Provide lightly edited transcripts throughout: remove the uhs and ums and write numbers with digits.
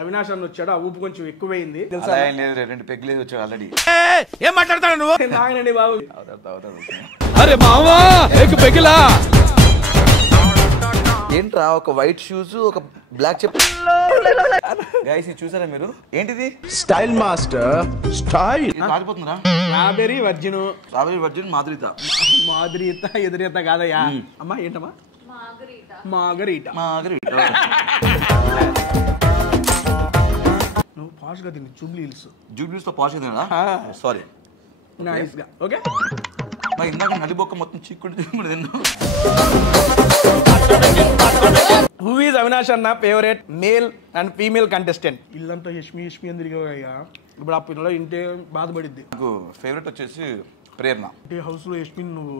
అవినాష్ అన్న వచ్చాడు, ఆ ఊపు కొంచెం ఎక్కువైంది. రెండు పెగ్గులు వచ్చాడు ఆల్రెడీ. ఏం మాట్లాడతాడు నువ్వు? నాగనండి బాబు. అరే మావా పెగిలా ఏంట్రా ఒక వైట్ షూస్ ఒక బ్లాక్ చెప్ గైస్ ఇది చూసారా మీరు? ఏంటిది? Style master style. కాలిపోతుందా? Strawberry virgin. స్ట్రాబెరీ వర్జిన్ మాధురిత. మాధురిత ఎదురీత కాదయ్యా. అమ్మా ఏంటమ్మా? మార్గరీటా. నువ్వు పాష్ గా తిని జూబ్లీస్ తో పాష్ తిన్నా. సారీ. నైస్ గా. ఓకే. మరి ఇందాక నడిబొక్క మొత్తం చిక్కుడు తిన్నా. హూ ఈజ్ అవినాష్ అన్న favourite male and female contestant? ఇల్లంతా యష్మి అని తిరిగాయ్యా. ఇప్పుడు ఆ పిల్లలు ఇంటే బాధపడిద్ది. నాకు ఫేవరెట్ వచ్చేసి ప్రేరణ. అంటే హౌస్ లో యష్మి నువ్వు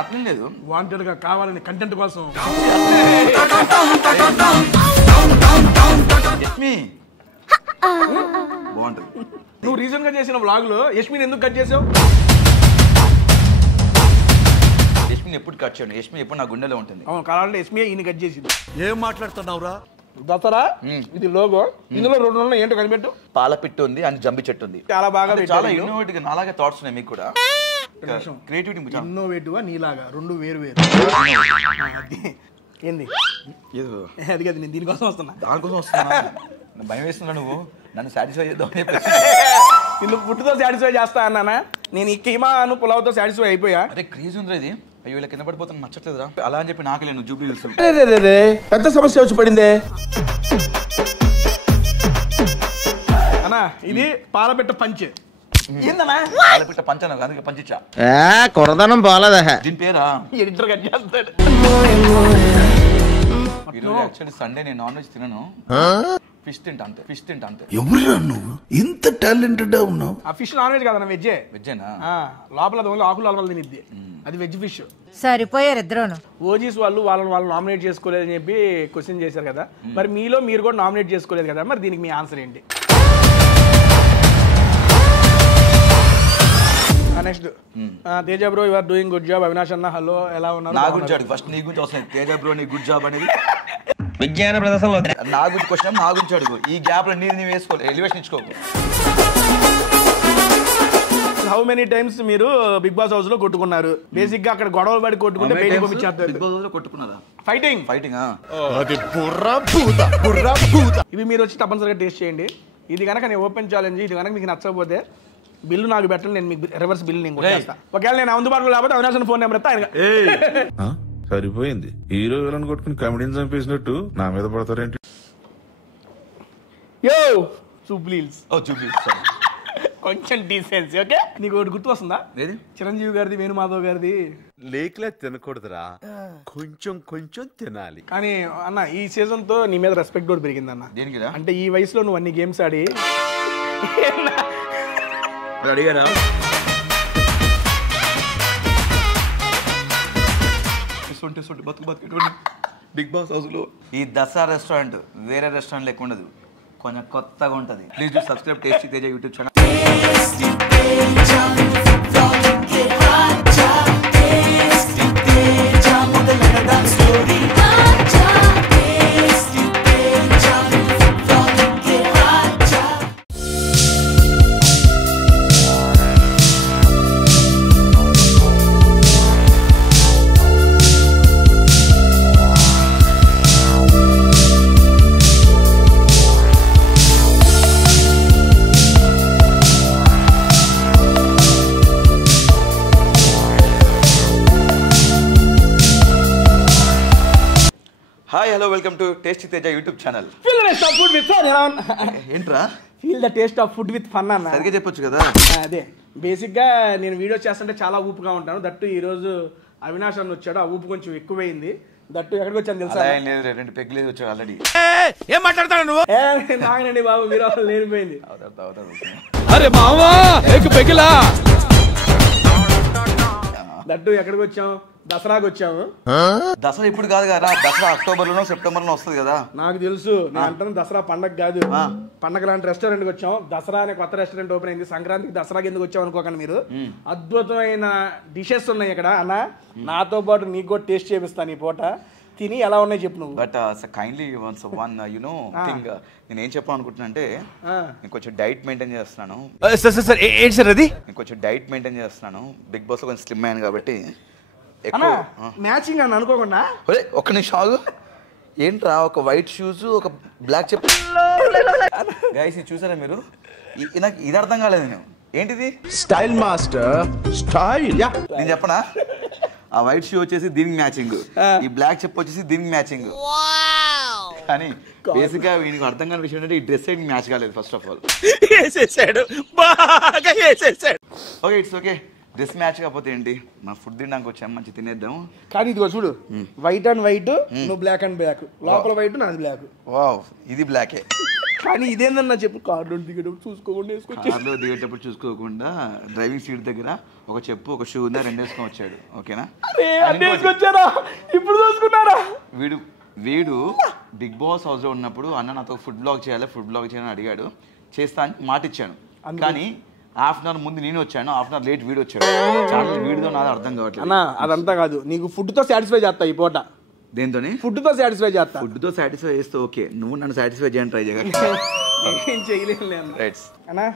అట్లేం లేదు, వాంటెడ్ గా కావాలని కంటెంట్ కోసం. యష్మి బాగుంటది. నువ్వు రీసెంట్ గా చేసిన వ్లాగ్ లో యష్మిని ఎందుకు కట్ చేసావు? యష్మిని ఎప్పుడు కట్ చేయండి, యష్మి ఎప్పుడు నా గుండెలో ఉంటుంది. అవును, కావాలంటే యష్మి ఈయన కట్ చేసింది. ఏం మాట్లాడుతున్నావురా? దసరా ఇది లోగో. ఇందులో 2 రోజులు ఏంటో కనిపెట్టు. పాలపిట్టు ఉంది అండ్ జంబి చెట్టు ఉంది. చాలా బాగా చాలా ఇన్నోవేటివ్. నాలాగే థాట్స్ ఉన్నాయి మీకు కూడా. క్రియేటివిటీ ఇన్నోవేటివ్ నీలాగా 2 వేరు. ఏంది అది కదా, నేను దీనికోసం వస్తున్నా. దానికోసం వస్తున్నా. భయం వేస్తున్నా నువ్వు నన్ను సాటిస్ఫై చేద్దాం. నిన్ను పుట్టుతో సాటిస్ఫై చేస్తా అన్నానా? నేను ఈ కీమా పులావ్తో సాటిస్ఫై అయిపోయా. అరే క్రేజ్ ఉందిరా ఇది. అయ్యో ఇలా కింద పడిపోతాను నచ్చట్లేదురా. అలా అని చెప్పి నాకు లేను జూబ్లీ హిల్స్. పెద్ద సమస్య వచ్చి పడిందే అన్నా. ఇది పాలపెట్ట పంచ్. ఏందన్నా పాలపిట్ట పంచాను, అందుకే పంచిచ్చా. కొరదనం బాలదా. దీని పేరా? ఎడిటర్ కట్ చేస్తాడు. ఈరోజు యాక్చువల్లీ సండే నేను నాన్ వెజ్ తినను, ఫిష్ తింటా అంతే. ఎవరురా నువ్వు ఇంత టాలెంటెడ్ ఉన్నావు? ఆ ఫిష్ నాన్ వెజ్ కదన్నా, వెజ్జేనా? లోపల ఓన్లీ ఆకులు అలవలు తినిద్ది, అది వెజ్ ఫిష్. సరిపోయారు ఇద్దరును. ఓజీస్ వాళ్ళని నామినేట్ చేసుకోలేదని చెప్పి క్వశ్చన్ చేశారు కదా, మరి మీలో మీరు కూడా నామినేట్ చేసుకోలేదు కదా, మరి దీనికి మీ ఆన్సర్ ఏంటి? Next Teja bro, you are doing good job. Avinash అన్న హలో, ఎలా ఉన్నారు? నా గురించి అడుగు ఫస్ట్. నీ గురించి వస్తుంది. తేజ బ్రో నీ గుడ్ జాబ్ అనేది విజ్ఞాన ప్రదర్శనలో నా గురించి క్వశ్చన్, నా గురించి అడుగు. ఈ గ్యాప్ లో నీవు వేసుకోవాలి, ఎలివేషన్ ఇచ్చుకోకు. హౌ మెనీ టైమ్స్ మీరు బిగ్ బాస్ హౌస్ లో కొట్టుకున్నారు? బేసిక్ గా అక్కడ గొడవలు పడి కొట్టుకుంటే బయటకు పంపించేస్తారు. కొట్టుకున్నారా? ఫైటింగ్. ఇవి మీరు వచ్చి తప్పనిసరిగా టేస్ట్ చేయండి. ఇది కనుక నేను ఓపెన్ ఛాలెంజ్, ఇది కనుక మీకు నచ్చకపోతే బిల్లు నాకు పెట్టండి, నేను మీకు రివర్స్ బిల్ నేను కొట్టేస్తా. ఒకవేళ నేను అందుబాటులో లేకపోతే అవినాష్ ఫోన్ నెంబర్ ఇస్తా. ఆయన సరిపోయింది. హీరో విలన్ కొట్టుకుని కమెడీని చంపేసినట్టు నా మీద పడతారేంటి? యో జూబ్లీస్. జూబ్లీ కొంచెం డీసెన్సీ. ఓకే, నీకు ఒకటి గుర్తు వస్తుందా? చిరంజీవి గారిది, వేణుమాధవ్ గారిది. లేకలే తినకూడదురా, కొంచెం తినాలి. కానీ అన్న ఈ సీజన్ తో నీ మీద రెస్పెక్ట్ కూడా పెరిగింది అన్న. దేనికిరా? అంటే ఈ వయసులో నువ్వు అన్ని గేమ్స్ ఆడి అడిగారా? బిగ్ బాస్ హౌస్ లో ఈ దసరా రెస్టారెంట్ వేరే రెస్టారెంట్ లెక్క ఉండదు, కొంచెం కొత్తగా ఉంటది. Please do subscribe tasty Teja YouTube channel. Hi hello, welcome to tasty Teja YouTube channel. Feel the taste of food with fun. ఏంట్రా feel the taste of food with fun అన్న? సరిగ్గా చెప్పొచ్చు కదా. అదే బేసిక్ గా నేను వీడియో చేస్తుంటే చాలా ఊపుగా ఉంటాను. దట్టు ఈ రోజు అవినాష్ అన్న వచ్చాడు, ఆ ఊపు కొంచెం ఎక్కువైంది. దట్టు ఎక్కడికి వచ్చాను తెలుసా? రెండు పెగ్గులు వచ్చాడు ఆల్రెడీ. ఏం మాట్లాడతాడు నువ్వు? నాగనండి బాబు, మీరు అసలు లేనిపోయింది. అరే మావా పెగిలా. దట్టు ఎక్కడికి వచ్చాం? దసరాకి వచ్చాము. దసరా ఇప్పుడు కాదు కదా, దసరా అక్టోబర్ లోనో సెప్టెంబర్ లో వస్తుంది కదా. నాకు తెలుసు, నేను అంటాను దసరా పండగ కాదు, పండగ లాంటి రెస్టారెంట్కి వచ్చాం. దసరా అనే కొత్త రెస్టారెంట్ ఓపెన్ అయింది. సంక్రాంతికి దసరాకి ఎందుకు వచ్చాం అనుకోకండి మీరు. అద్భుతమైన డిషెస్ ఉన్నాయి ఇక్కడ అన్న. నాతో పాటు నీకు కూడా టేస్ట్ చేపిస్తాను ఈ పూట. తిని ఎలా ఉన్నాయి చెప్పు నువ్వు. బట్ కైండ్లీ వన్ థింగ్ నేను ఏం చెప్పాను అనుకుంటున్నా అంటే నేను కొంచెం డైట్ మెయింటైన్ చేస్తున్నాను. సార్ ఏంటి సార్ అది? నేను కొంచెం డైట్ మెయింటైన్ చేస్తున్నాను. బిగ్ బాస్ కొంచెం స్లిమ్ అయ్యాను కాబట్టి అన్నా మ్యాచింగ్ అని అనుకోకుండా ఒక్క నిమిషం ఆగు. ఏంట్రా ఒక వైట్ షూస్ ఒక బ్లాక్ చెప్పు గైస్ ఇది చూసారా మీరు? నాకు ఇది అర్థం కాలేదు. నేను ఏంటిది స్టైల్ మాస్టర్ స్టైల్. నేను చెప్పనా? ఆ వైట్ షూ వచ్చేసి దీనికి మ్యాచింగ్, ఈ బ్లాక్ చెప్పు వచ్చేసి దీనికి మ్యాచింగ్. కానీ బేసిక్ గా వీనికి అర్థం కాని విషయం ఏంటంటే ఈ డ్రెస్ అయితే మ్యాచ్ కాలేదు. First of all okay it's okay. Dress match కాకపోతే ఏంటి, మా ఫుడ్ తినడానికి వచ్చాము, మంచి తినేద్దాం. కానీ ఇదిగో చూడు, వైట్ అండ్ వైట్, నువ్వు బ్లాక్ అండ్ బ్లాక్, లోపల వైట్ నాది బ్లాక్. వావ్ ఇది బ్లాకే. కానీ ఇదేందన్నా చెప్పు, కార్లో దిగేటప్పుడు చూసుకోకుండా వేసుకొచ్చి. కార్లో దిగేటప్పుడు చూసుకోకుండా డ్రైవింగ్ సీట్ దగ్గర ఒక చెప్పు ఒక షూ ఉందా 2 వేసుకొని వచ్చాడు. ఓకేనా? వేసుకొచ్చారా? ఇప్పుడు చూసుకున్నారా? వీడు బిగ్ బాస్ హౌస్ లో ఉన్నప్పుడు అన్న నాతో ఫుడ్ బ్లాగ్ చేయాలని అడిగాడు. చేస్తా అని మాట ఇచ్చాను. కానీ హాఫ్ అన్ అవర్ ముందు నేను వచ్చాను, హాఫ్ అన్ అవర్ లేట్ వీడు వచ్చాడు. చాలా వీడితో నాది అర్థం కావట్లేదు. అన్నా అదంతా కాదు, నీకు ఫుడ్ తో సాటిస్ఫై చేస్తా ఈ పూట. దేంతోని? ఫుడ్ తో సాటిస్ఫై చేస్తా. ఫుడ్ తో సాటిస్ఫై చేస్తే ఓకే, నువ్వు నన్ను సాటిస్ఫై చేయని ట్రై చేయగలి. ఏం చేయలేను రైట్స్ అన్నా.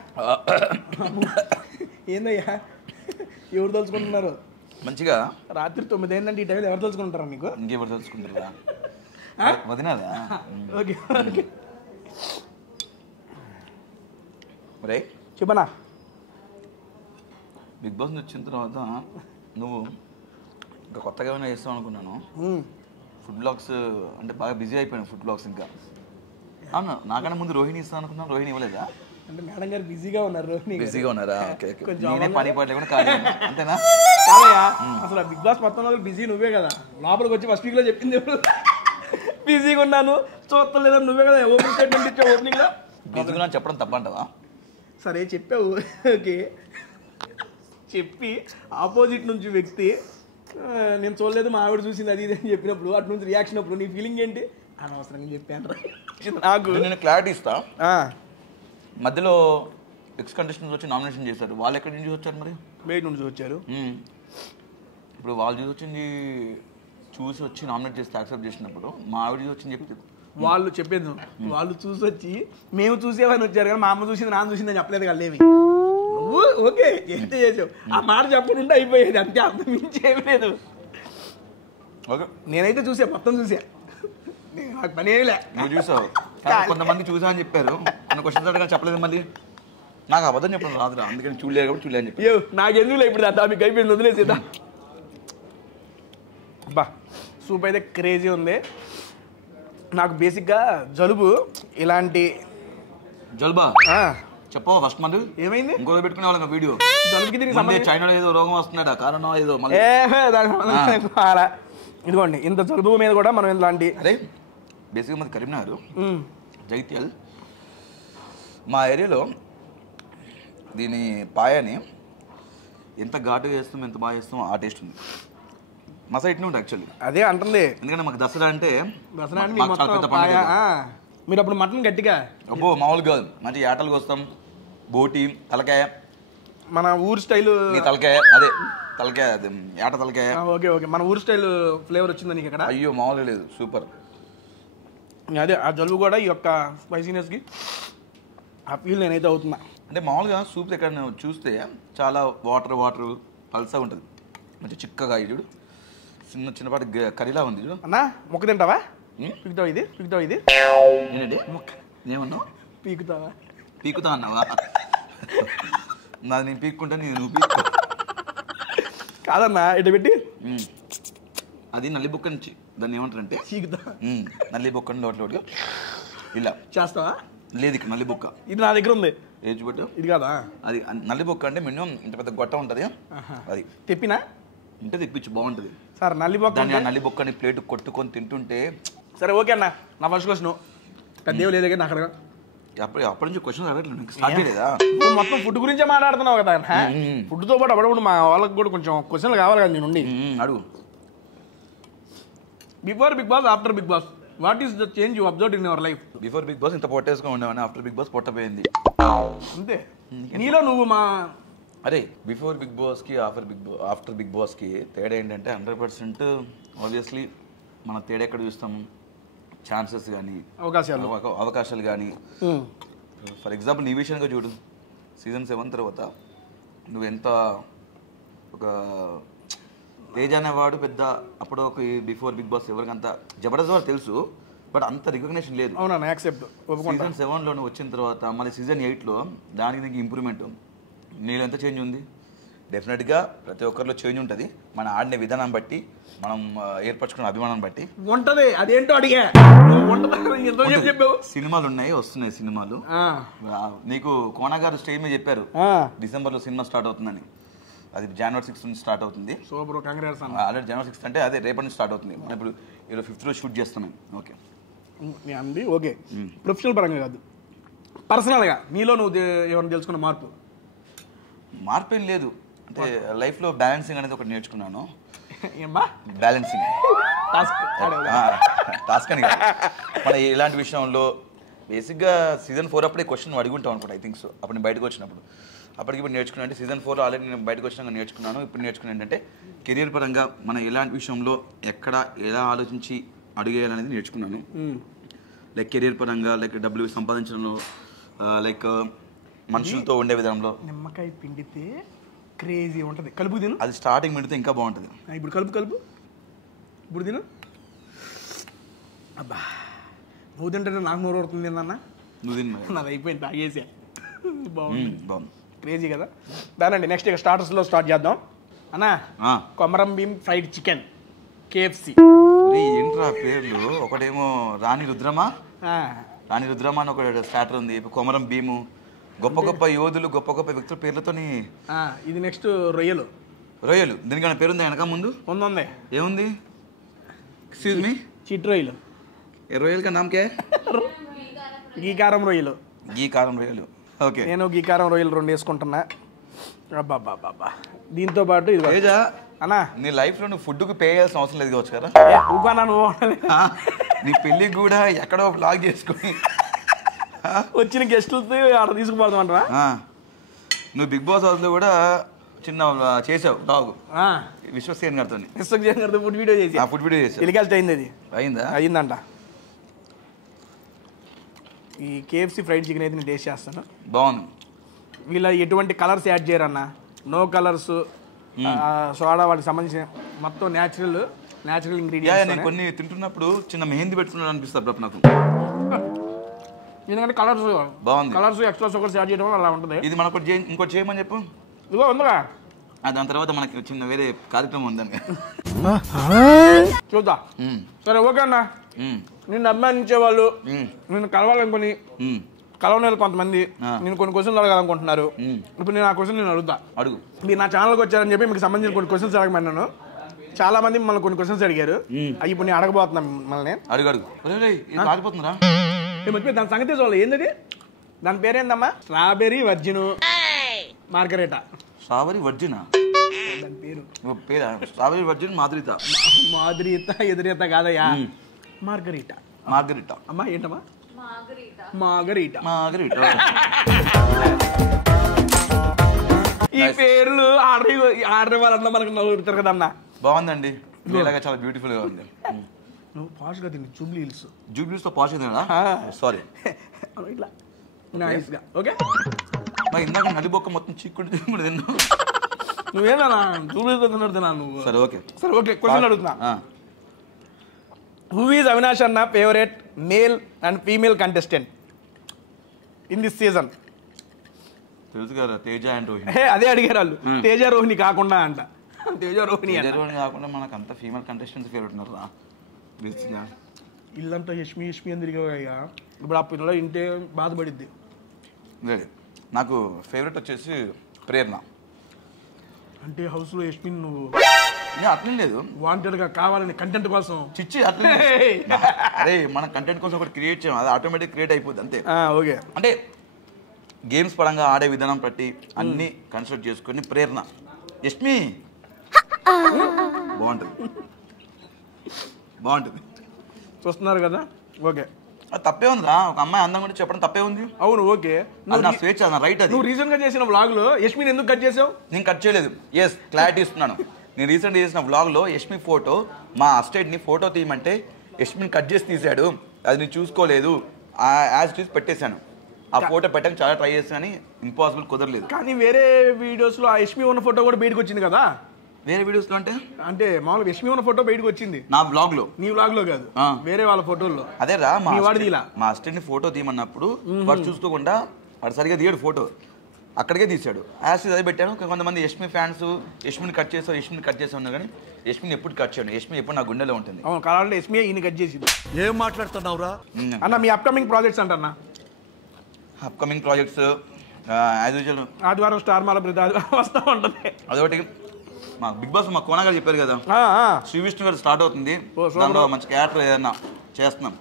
ఏందయ్యా ఎవరు తలుచుకుంటున్నారు? మంచిగా రాత్రి 9 అయిందంటే ఈ టైంలో ఎవరు తలుచుకుంటారా మీకు? ఇంకెవరు తెలుసుకుంటారా? వదినాదా? Okay okay right. చెప్పనా? బిగ్ బాస్ నుంచి వచ్చిన తర్వాత నువ్వు ఇంకా కొత్తగా ఏమైనా చేస్తావు అనుకున్నాను. ఫుడ్ బ్లాగ్స్ అంటే బాగా బిజీ అయిపోయాను ఫుడ్ బ్లాగ్స్. ఇంకా అవును, నాకన్నా ముందు రోహిణి ఇస్తాను అనుకున్నాను. రోహిణి ఇవ్వలేదా? అంటే మేడం గారు బిజీగా ఉన్నారు. రోహిణి బిజీగా ఉన్నారా? Okay okay. నేనే పని పాటలే కూడా కాదు అంతేనా? కాదయ్యా, అసలు బిగ్ బాస్ మొత్తంలో బిజీ నువ్వే కదా. లోపలికి వచ్చి ఫస్ట్ వీక్ లో చెప్పింది ఎప్పుడు బిజీగా ఉన్నాను చూస్తాం లేదా నువ్వే కదా ఓపెన్ స్టేట్మెంట్ ఇచ్చావు ఓపెనింగ్ లో. బిజీగా చెప్పడం తప్పంటావా? సరే చెప్పావు ఓకే. చెప్పి ఆపోజిట్ నుంచి వ్యక్తి నేను చూడలేదు మా ఆవిడ చూసింది అది ఇది అని చెప్పినప్పుడు అటు నుంచి రియాక్షన్ అప్పుడు నీ ఫీలింగ్ ఏంటి? అనవసరంగా చెప్పాను నాకు. నేను క్లారిటీ ఇస్తా. మధ్యలో ఎక్స్ కంటెస్టెంట్స్ వచ్చి నామినేషన్ చేశారు. వాళ్ళు ఎక్కడి నుంచి వచ్చారు మరి? బయట నుంచి వచ్చారు. ఇప్పుడు వాళ్ళు చూసి వచ్చి నామినేట్ చేస్తే యాక్సెప్ట్ చేసినప్పుడు మా ఆవిడ వచ్చి చెప్తే వాళ్ళు చెప్పేది వాళ్ళు చూసి వచ్చి మేము చూసేవని వచ్చారు కానీ మా అమ్మ చూసింది నాన్న చూసిందని చెప్పలేదు కదా. ఏమి నువ్వు ఓకే ఎంత చేసావు ఆ మాట చెప్పకుండా అయిపోయేది అంతే, అంత మించి ఏమి లేదు. ఓకే నేనైతే చూసా, మొత్తం చూసా, నాకు పని ఏమి లే. నువ్వు చూసావు, కొంతమంది చూసా అని చెప్పారు. కొన్ని క్వశ్చన్స్ అడగా చెప్పలేదు. మళ్ళీ నాకు అబద్ధం చెప్పడం రాదురా, అందుకని చూడలేదు కాబట్టి చూడలే అని చెప్పి నాకెందుకు ఇప్పుడు ఆ టాపిక్ అయిపోయింది, వదిలేసేదా. బా సూప్ అయితే క్రేజీ ఉంది. నాకు బేసిక్గా జలుబు ఇలాంటి జలుబా చెప్పవా ఫస్ట్ మంది ఏమైంది? ఇంకో పెట్టుకునే వాళ్ళ వీడియో జలుబుకి దీనికి చైనాలో ఏదో రోగం వస్తున్నాడా కారణం ఏదో ఇదిగోండి ఇంత జలుబు మీద కూడా మనం ఇలాంటి. అరే బేసిక్గా మాది కరీంనగర్ జైత్యాల్. మా ఏరియాలో దీని పాయని ఎంత ఘాటుగా చేస్తాం ఎంత బాగా చేస్తాం ఆ టేస్ట్ ఉంది. మా సైడ్ ఉంటుంది యాక్చువల్లీ. అదే అంటుంది, ఎందుకంటే మాకు దసరా అంటే మీరు అప్పుడు మటన్ గట్టిగా అబ్బో మామూలు కాదు, మంచి ఏటలకు వస్తాం. బోటి తలకాయ మన ఊరు స్టైల్, తలకాయ అదే తలకాయ అదే ఏట తలకాయ. ఓకే ఓకే మన ఊరు స్టైల్ ఫ్లేవర్ వచ్చింది నీకు ఇక్కడ. అయ్యో మామూలుగా లేదు, సూపర్. అదే ఆ జలుబు కూడా ఈ యొక్క స్పైసీనెస్కి ఆ ఫీల్ నేనైతే అవుతున్నా. అంటే మామూలుగా సూప్ ఎక్కడ చూస్తే చాలా వాటర్ పల్సగా ఉంటుంది, మంచి చిక్కగా. చూడు చిన్నపాటి కర్రీలా ఉంది చూడు. అన్నా మొక్క తింటావా? పీకుతావా ఇది? పీకుతావా ఇది? ఏంటంటే ఏమన్నావు? పీకుతా అన్నావా? నాది నేను పీక్కుంటా, నువ్వు పీక్కు. కాదన్నా ఇటు పెట్టి అది నల్లి బొక్క నుంచి దాన్ని ఏమంటారంటే పీకుతా. నల్లి బొక్క లోట్లోకి ఇలా చేస్తావా? లేదు ఇక్కడ నల్లి బొక్క ఇది నా దగ్గర ఉంది. ఏది చూపెట్టు. ఇది కాదా? అది నల్లి బొక్క అంటే మినిమం ఇంత పెద్ద గొట్ట ఉంటుంది. అది తెప్పినా ఇంటే తెప్పించు బాగుంటుంది సార్. నల్లి బొక్క దాన్ని ఆ నల్లి బొక్కని ప్లేట్ కొట్టుకొని తింటుంటే. సరే ఓకే అన్న, నా ఫస్ట్ క్వశ్చన్ పెద్ద లేదు కానీ అక్కడ అప్పటి నుంచి క్వశ్చన్ అడగట్లేదు, స్టార్ట్ చేయలేదా? నువ్వు మొత్తం ఫుడ్ గురించే మాట్లాడుతున్నావు కదా. ఫుడ్తో పాటు అప్పుడప్పుడు మా వాళ్ళకి కూడా కొంచెం క్వశ్చన్లు కావాలి కదా. నేను అడుగు. Before Bigg Boss, after Bigg Boss, what is the change you observe in your life? Before Bigg Boss ఇంత పొట్టేసుకొని ఉండేవాడిని, ఆఫ్టర్ బిగ్ బాస్ పొట్టపోయింది అంతే. నీలో నువ్వు మా అరే బిఫోర్ బిగ్ బాస్కి ఆఫ్టర్ బిగ్ బాస్కి తేడా ఏంటంటే 100% ఆబ్వియస్లీ మన తేడా ఎక్కడ చూస్తాము, ఛాన్సెస్ కానీ అవకాశాలు కానీ. ఫర్ ఎగ్జాంపుల్ నీ విషయంగా చూడు, సీజన్ 7 తర్వాత నువ్వు ఎంత ఒక తేజ అనేవాడు పెద్ద అప్పుడు ఒక బిఫోర్ బిగ్ బాస్ ఎవరికంత జబర్దస్త్ వాడు తెలుసు, బట్ అంత రికగ్నేషన్ లేదు. సీజన్ 7లో నువ్వు వచ్చిన తర్వాత మళ్ళీ సీజన్ 8లో దానికి నీకు ఇంప్రూవ్మెంట్, నీలో ఎంత చేంజ్ ఉంది? డెఫినెట్గా ప్రతి ఒక్కరిలో చేంజ్ ఉంటుంది, మన ఆడిన విధానం బట్టి, మనం ఏర్పరచుకున్న అభిమానం బట్టి ఉంటది. అదేంటో అడిగా, సినిమాలు ఉన్నాయి, వస్తున్నాయి సినిమాలు. నీకు కోనగారు స్టేజ్ మీద చెప్పారు డిసెంబర్లో సినిమా స్టార్ట్ అవుతుందని, అది January 6 నుంచి స్టార్ట్ అవుతుంది. ఆల్రెడీ January 6 అంటే అదే రేపటి నుంచి స్టార్ట్ అవుతుంది. మనం ఇప్పుడు 5th రోజు షూట్ చేస్తున్నాం. ఓకే అండి, ఓకే. ప్రొఫెషనల్ పరంగా కాదు, పర్సనల్గా నీలో నువ్వు ఏమైనా తెలుసుకున్న మార్పు ఏం లేదు. అంటే లైఫ్లో బ్యాలెన్సింగ్ అనేది ఒకటి నేర్చుకున్నాను. ఏమ్మా బ్యాలెన్సింగ్ టాస్క్ అని మన ఇలాంటి విషయంలో బేసిక్గా సీజన్ 4 అప్పుడే క్వశ్చన్ అడుగుంటాం అనుకుంటా, ఐ థింక్ సో. అప్పుడు నేను బయటకు వచ్చినప్పుడు అప్పటికి ఇప్పుడు నేర్చుకున్నాను. అంటే సీజన్ 4లో ఆల్రెడీ నేను బయటకు వచ్చినాక నేర్చుకున్నాను. ఇప్పుడు నేర్చుకున్నాను ఏంటంటే కెరీర్ పరంగా మనం ఎలాంటి విషయంలో ఎక్కడ ఎలా ఆలోచించి అడుగేయాలనేది నేర్చుకున్నాను. లైక్ కెరీర్ పరంగా, లైక్ డబ్బులు సంపాదించడంలో, లైక్ మనుషులతో ఉండే విధానంలో. నిమ్మకాయ పిండితే క్రేజీ ఉంటుంది, కలుపు తిను. అది స్టార్టింగ్ పెడితే ఇంకా బాగుంటుంది. ఇప్పుడు కలుపు ఇప్పుడు తిను. అబ్బా నువ్వు తింటే నాకు నోరు పడుతుంది అన్న. నువ్వు తిన్నా, నాది అయిపోయింది, తాగేసా. బాగుంది, క్రేజీ కదా. దానండి నెక్స్ట్ ఇక స్టార్టర్స్లో స్టార్ట్ చేద్దాం అన్న. Komaram Bheem fried chicken KFC. ఏంట్రా పేర్లు? ఒకటేమో రాణి రుద్రమా అని ఒక స్టార్టర్ ఉంది, కొమరం భీము. గొప్ప గొప్ప యోధులు, గొప్ప గొప్ప వ్యక్తుల పేర్లతోని. ఇది నెక్స్ట్ రొయ్యలు. దీనికన్నా పేరుందా వెనక ముందు? ఉంది. ఏముంది? ఎక్స్క్యూజ్ మీ, చిట్ రొయ్యలు. రొయ్యలు కా నామకే? గీకారం రొయ్యలు. ఓకే, నేను గీకారం రొయ్యలు 2 వేసుకుంటున్నా. అబ్బా దీంతో పాటు ఇది అన్నా, నీ లైఫ్ లో నువ్వు ఫుడ్ కు పే చేయాల్సిన అవసరం లేదు కావచ్చు కదా. నీ పెళ్ళికి కూడా ఎక్కడో బ్లాగ్ చేసుకుని వచ్చిన గెస్టులతో అక్కడ తీసుకుపోతాం అంటారా? నువ్వు బిగ్ బాస్ హౌస్ లో కూడా చిన్న చేసావు బ్లాగ్ విశ్వసేన్ గారితో. ఫుడ్ వీడియో చేసి టెలికాస్ట్ అయింది. అది అయిందంట. ఈ KFC ఫ్రైడ్ చికెన్ అయితే నేను టేస్ట్ చేస్తాను. బాగుంది. వీళ్ళ ఎటువంటి కలర్స్ యాడ్ చేయరన్న, నో కలర్స్, సోడా, వాటికి సంబంధించిన మొత్తం న్యాచురల్ ఇంగ్రీడియంట్స్. కొన్ని తింటున్నప్పుడు చిన్న మెహందీ పెట్టుకున్నాడు అనిపిస్తుంది నాకు, ఎందుకంటే కలర్స్ బాగుంది. కలర్స్ ఎక్స్ట్రా షుగర్స్ యాడ్ చేయడం అలా ఉంటుంది. ఇది మనకు ఇంకోటి చేయమని చెప్పు. ఇదిగో ఉందిగా, దాని తర్వాత మనకి చిన్న వేరే కార్యక్రమం ఉందని చూద్దా. సరే ఓకే అన్న. నిన్ను అభిమానించే వాళ్ళు, నిన్ను కలవాలనుకుని కలవని కొంతమంది నేను కొన్ని క్వశ్చన్లు అడగాలనుకుంటున్నారు. ఇప్పుడు నేను ఆ క్వశ్చన్ నేను అడుగు. మీరు నా ఛానల్కి వచ్చారని చెప్పి మీకు సంబంధించిన కొన్ని క్వశ్చన్స్ అడగమన్నాను. చాలా మంది మిమ్మల్ని కొన్ని క్వశ్చన్స్ అడిగారు, అవి ఇప్పుడు నేను అడగబోతున్నాను మిమ్మల్ని. అడుగు. దాని సంగతి చూడాలి. ఏంటది? దాని పేరేందమ్మా? Strawberry virgin margarita. Strawberry virgin దాని పేరు. స్ట్రాబెర్రీ వర్జిన్ మాధురిత ఎదురీత కాదయ్యా, మార్గరీటా. అమ్మా ఏంటమ్మా? మార్గరీటా. ఈ పేర్లు ఆర్డర్ వాళ్ళన్నా మనకు నవ్వుతారు కదన్నా. బాగుందండి, చాలా బ్యూటిఫుల్ గా ఉంది. నువ్వు పాష్గా తిండి. జూబ్లీహిల్స్ తో పాష్ తిన్నా? సారీ, ఇట్లా నైస్గా. ఓకే, ఇందాక నడిబొక్క మొత్తం చిక్కుడు తిన్నా. నువ్వేనా జూబ్లీహిల్స్ తిన్నాడు తిన్నా నువ్వు? సరే ఓకే. క్వశ్చన్ అడుగుతున్నా. Who is Avinash Anna favorite male and female contestant in this season? తెలుసు కదా, తేజ అండ్ రోహిణి. అదే అడిగారు వాళ్ళు. తేజ రోహిణి కాకుండా అంట. తేజ రోహిణి కాకుండా మనకు అంత ఫీమేల్ కంటెస్టెంట్స్ ఫేవరెట్ ఉన్నారా? ఇల్లంతా యష్మి అని తిరిగా. ఇప్పుడు ఆ పిల్లలు ఇంటే బాధపడిద్ది. లేదు, నాకు ఫేవరెట్ వచ్చేసి ప్రేరణ. అంటే హౌస్లో యష్మి నువ్వు అట్లేం లేదు, వాంటెడ్గా కావాలని కంటెంట్ కోసం చిచ్చి అట్లే. అరే మన కంటెంట్ కోసం ఒకటి క్రియేట్ చేయం, అది ఆటోమేటిక్ క్రియేట్ అయిపోద్ది అంతే. ఓకే, అంటే గేమ్స్ పరంగా ఆడే విధానం బట్టి అన్ని కన్సిడర్ చేసుకొని ప్రేరణ యష్మి బాగుంటుంది. చూస్తున్నారు కదా. ఓకే, తప్పే ఉందిరా, ఒక అమ్మాయి అందం కూడా చెప్పడం తప్పే ఉంది. అవును, ఓకే, నా స్వేచ్ఛ, నా రైట్. అది నువ్వు రీసెంట్ గా చేసిన వ్లాగ్ లో యష్మిని ఎందుకు కట్ చేసావు? నేను కట్ చేయలేదు. ఎస్, క్లారిటీ ఇస్తున్నాను. నేను రీసెంట్గా చేసిన వ్లాగ్లో యష్మి ఫోటో మా అస్టేట్ని ఫోటో తీయమంటే యష్మిని కట్ చేసి తీశాడు, అది నేను చూసుకోలేదు, యాజ్ చూసి పెట్టేశాను. ఆ ఫోటో పెట్టడానికి చాలా ట్రై చేస్తాను కానీ ఇంపాసిబుల్ కుదరలేదు. కానీ వేరే వీడియోస్లో ఆ యష్మి ఉన్న ఫోటో కూడా బయటకు వచ్చింది కదా. వేరే వీడియోస్లో అంటే మామూలుగా యష్మి ఉన్న ఫోటో బయటకు వచ్చింది నా వ్లాగ్లో. నీ వ్లాగ్లో కాదు, వేరే వాళ్ళ ఫోటోల్లో. అదేరా మా అస్టేట్ని ఫోటో తీయమన్నప్పుడు వాడు చూసుకోకుండా వాడు సరిగా తీయడు ఫోటో, అక్కడికే తీశాడు. యాజ్ అదే పెట్టాను. కొంతమంది యష్మి ఫ్యాన్స్ యష్మిని కట్ చేసావు ఉన్నారు కానీ యష్మిని ఎప్పుడు కట్ చేయను. యష్మి ఎప్పుడు నా గుండెలో ఉంటుంది. అవును, కావాలంటే యష్మి ఈయన కట్ చేసింది. ఏం మాట్లాడుతున్నావురా? అన్న మీ అప్కమింగ్ ప్రాజెక్ట్స్ అంటన్నా? అప్కమింగ్ ప్రాజెక్ట్స్ యాజ్ యూజువల్ ఆదివారం స్టార్ మాల వస్తూ ఉంటుంది. అదొకటి మా బిగ్ బాస్ మా కోన గారు చెప్పారు కదా, శ్రీ విష్ణు గారు స్టార్ట్ అవుతుంది, దాంట్లో మంచి క్యారెక్టర్ ఏదన్నా చేస్తున్నాం.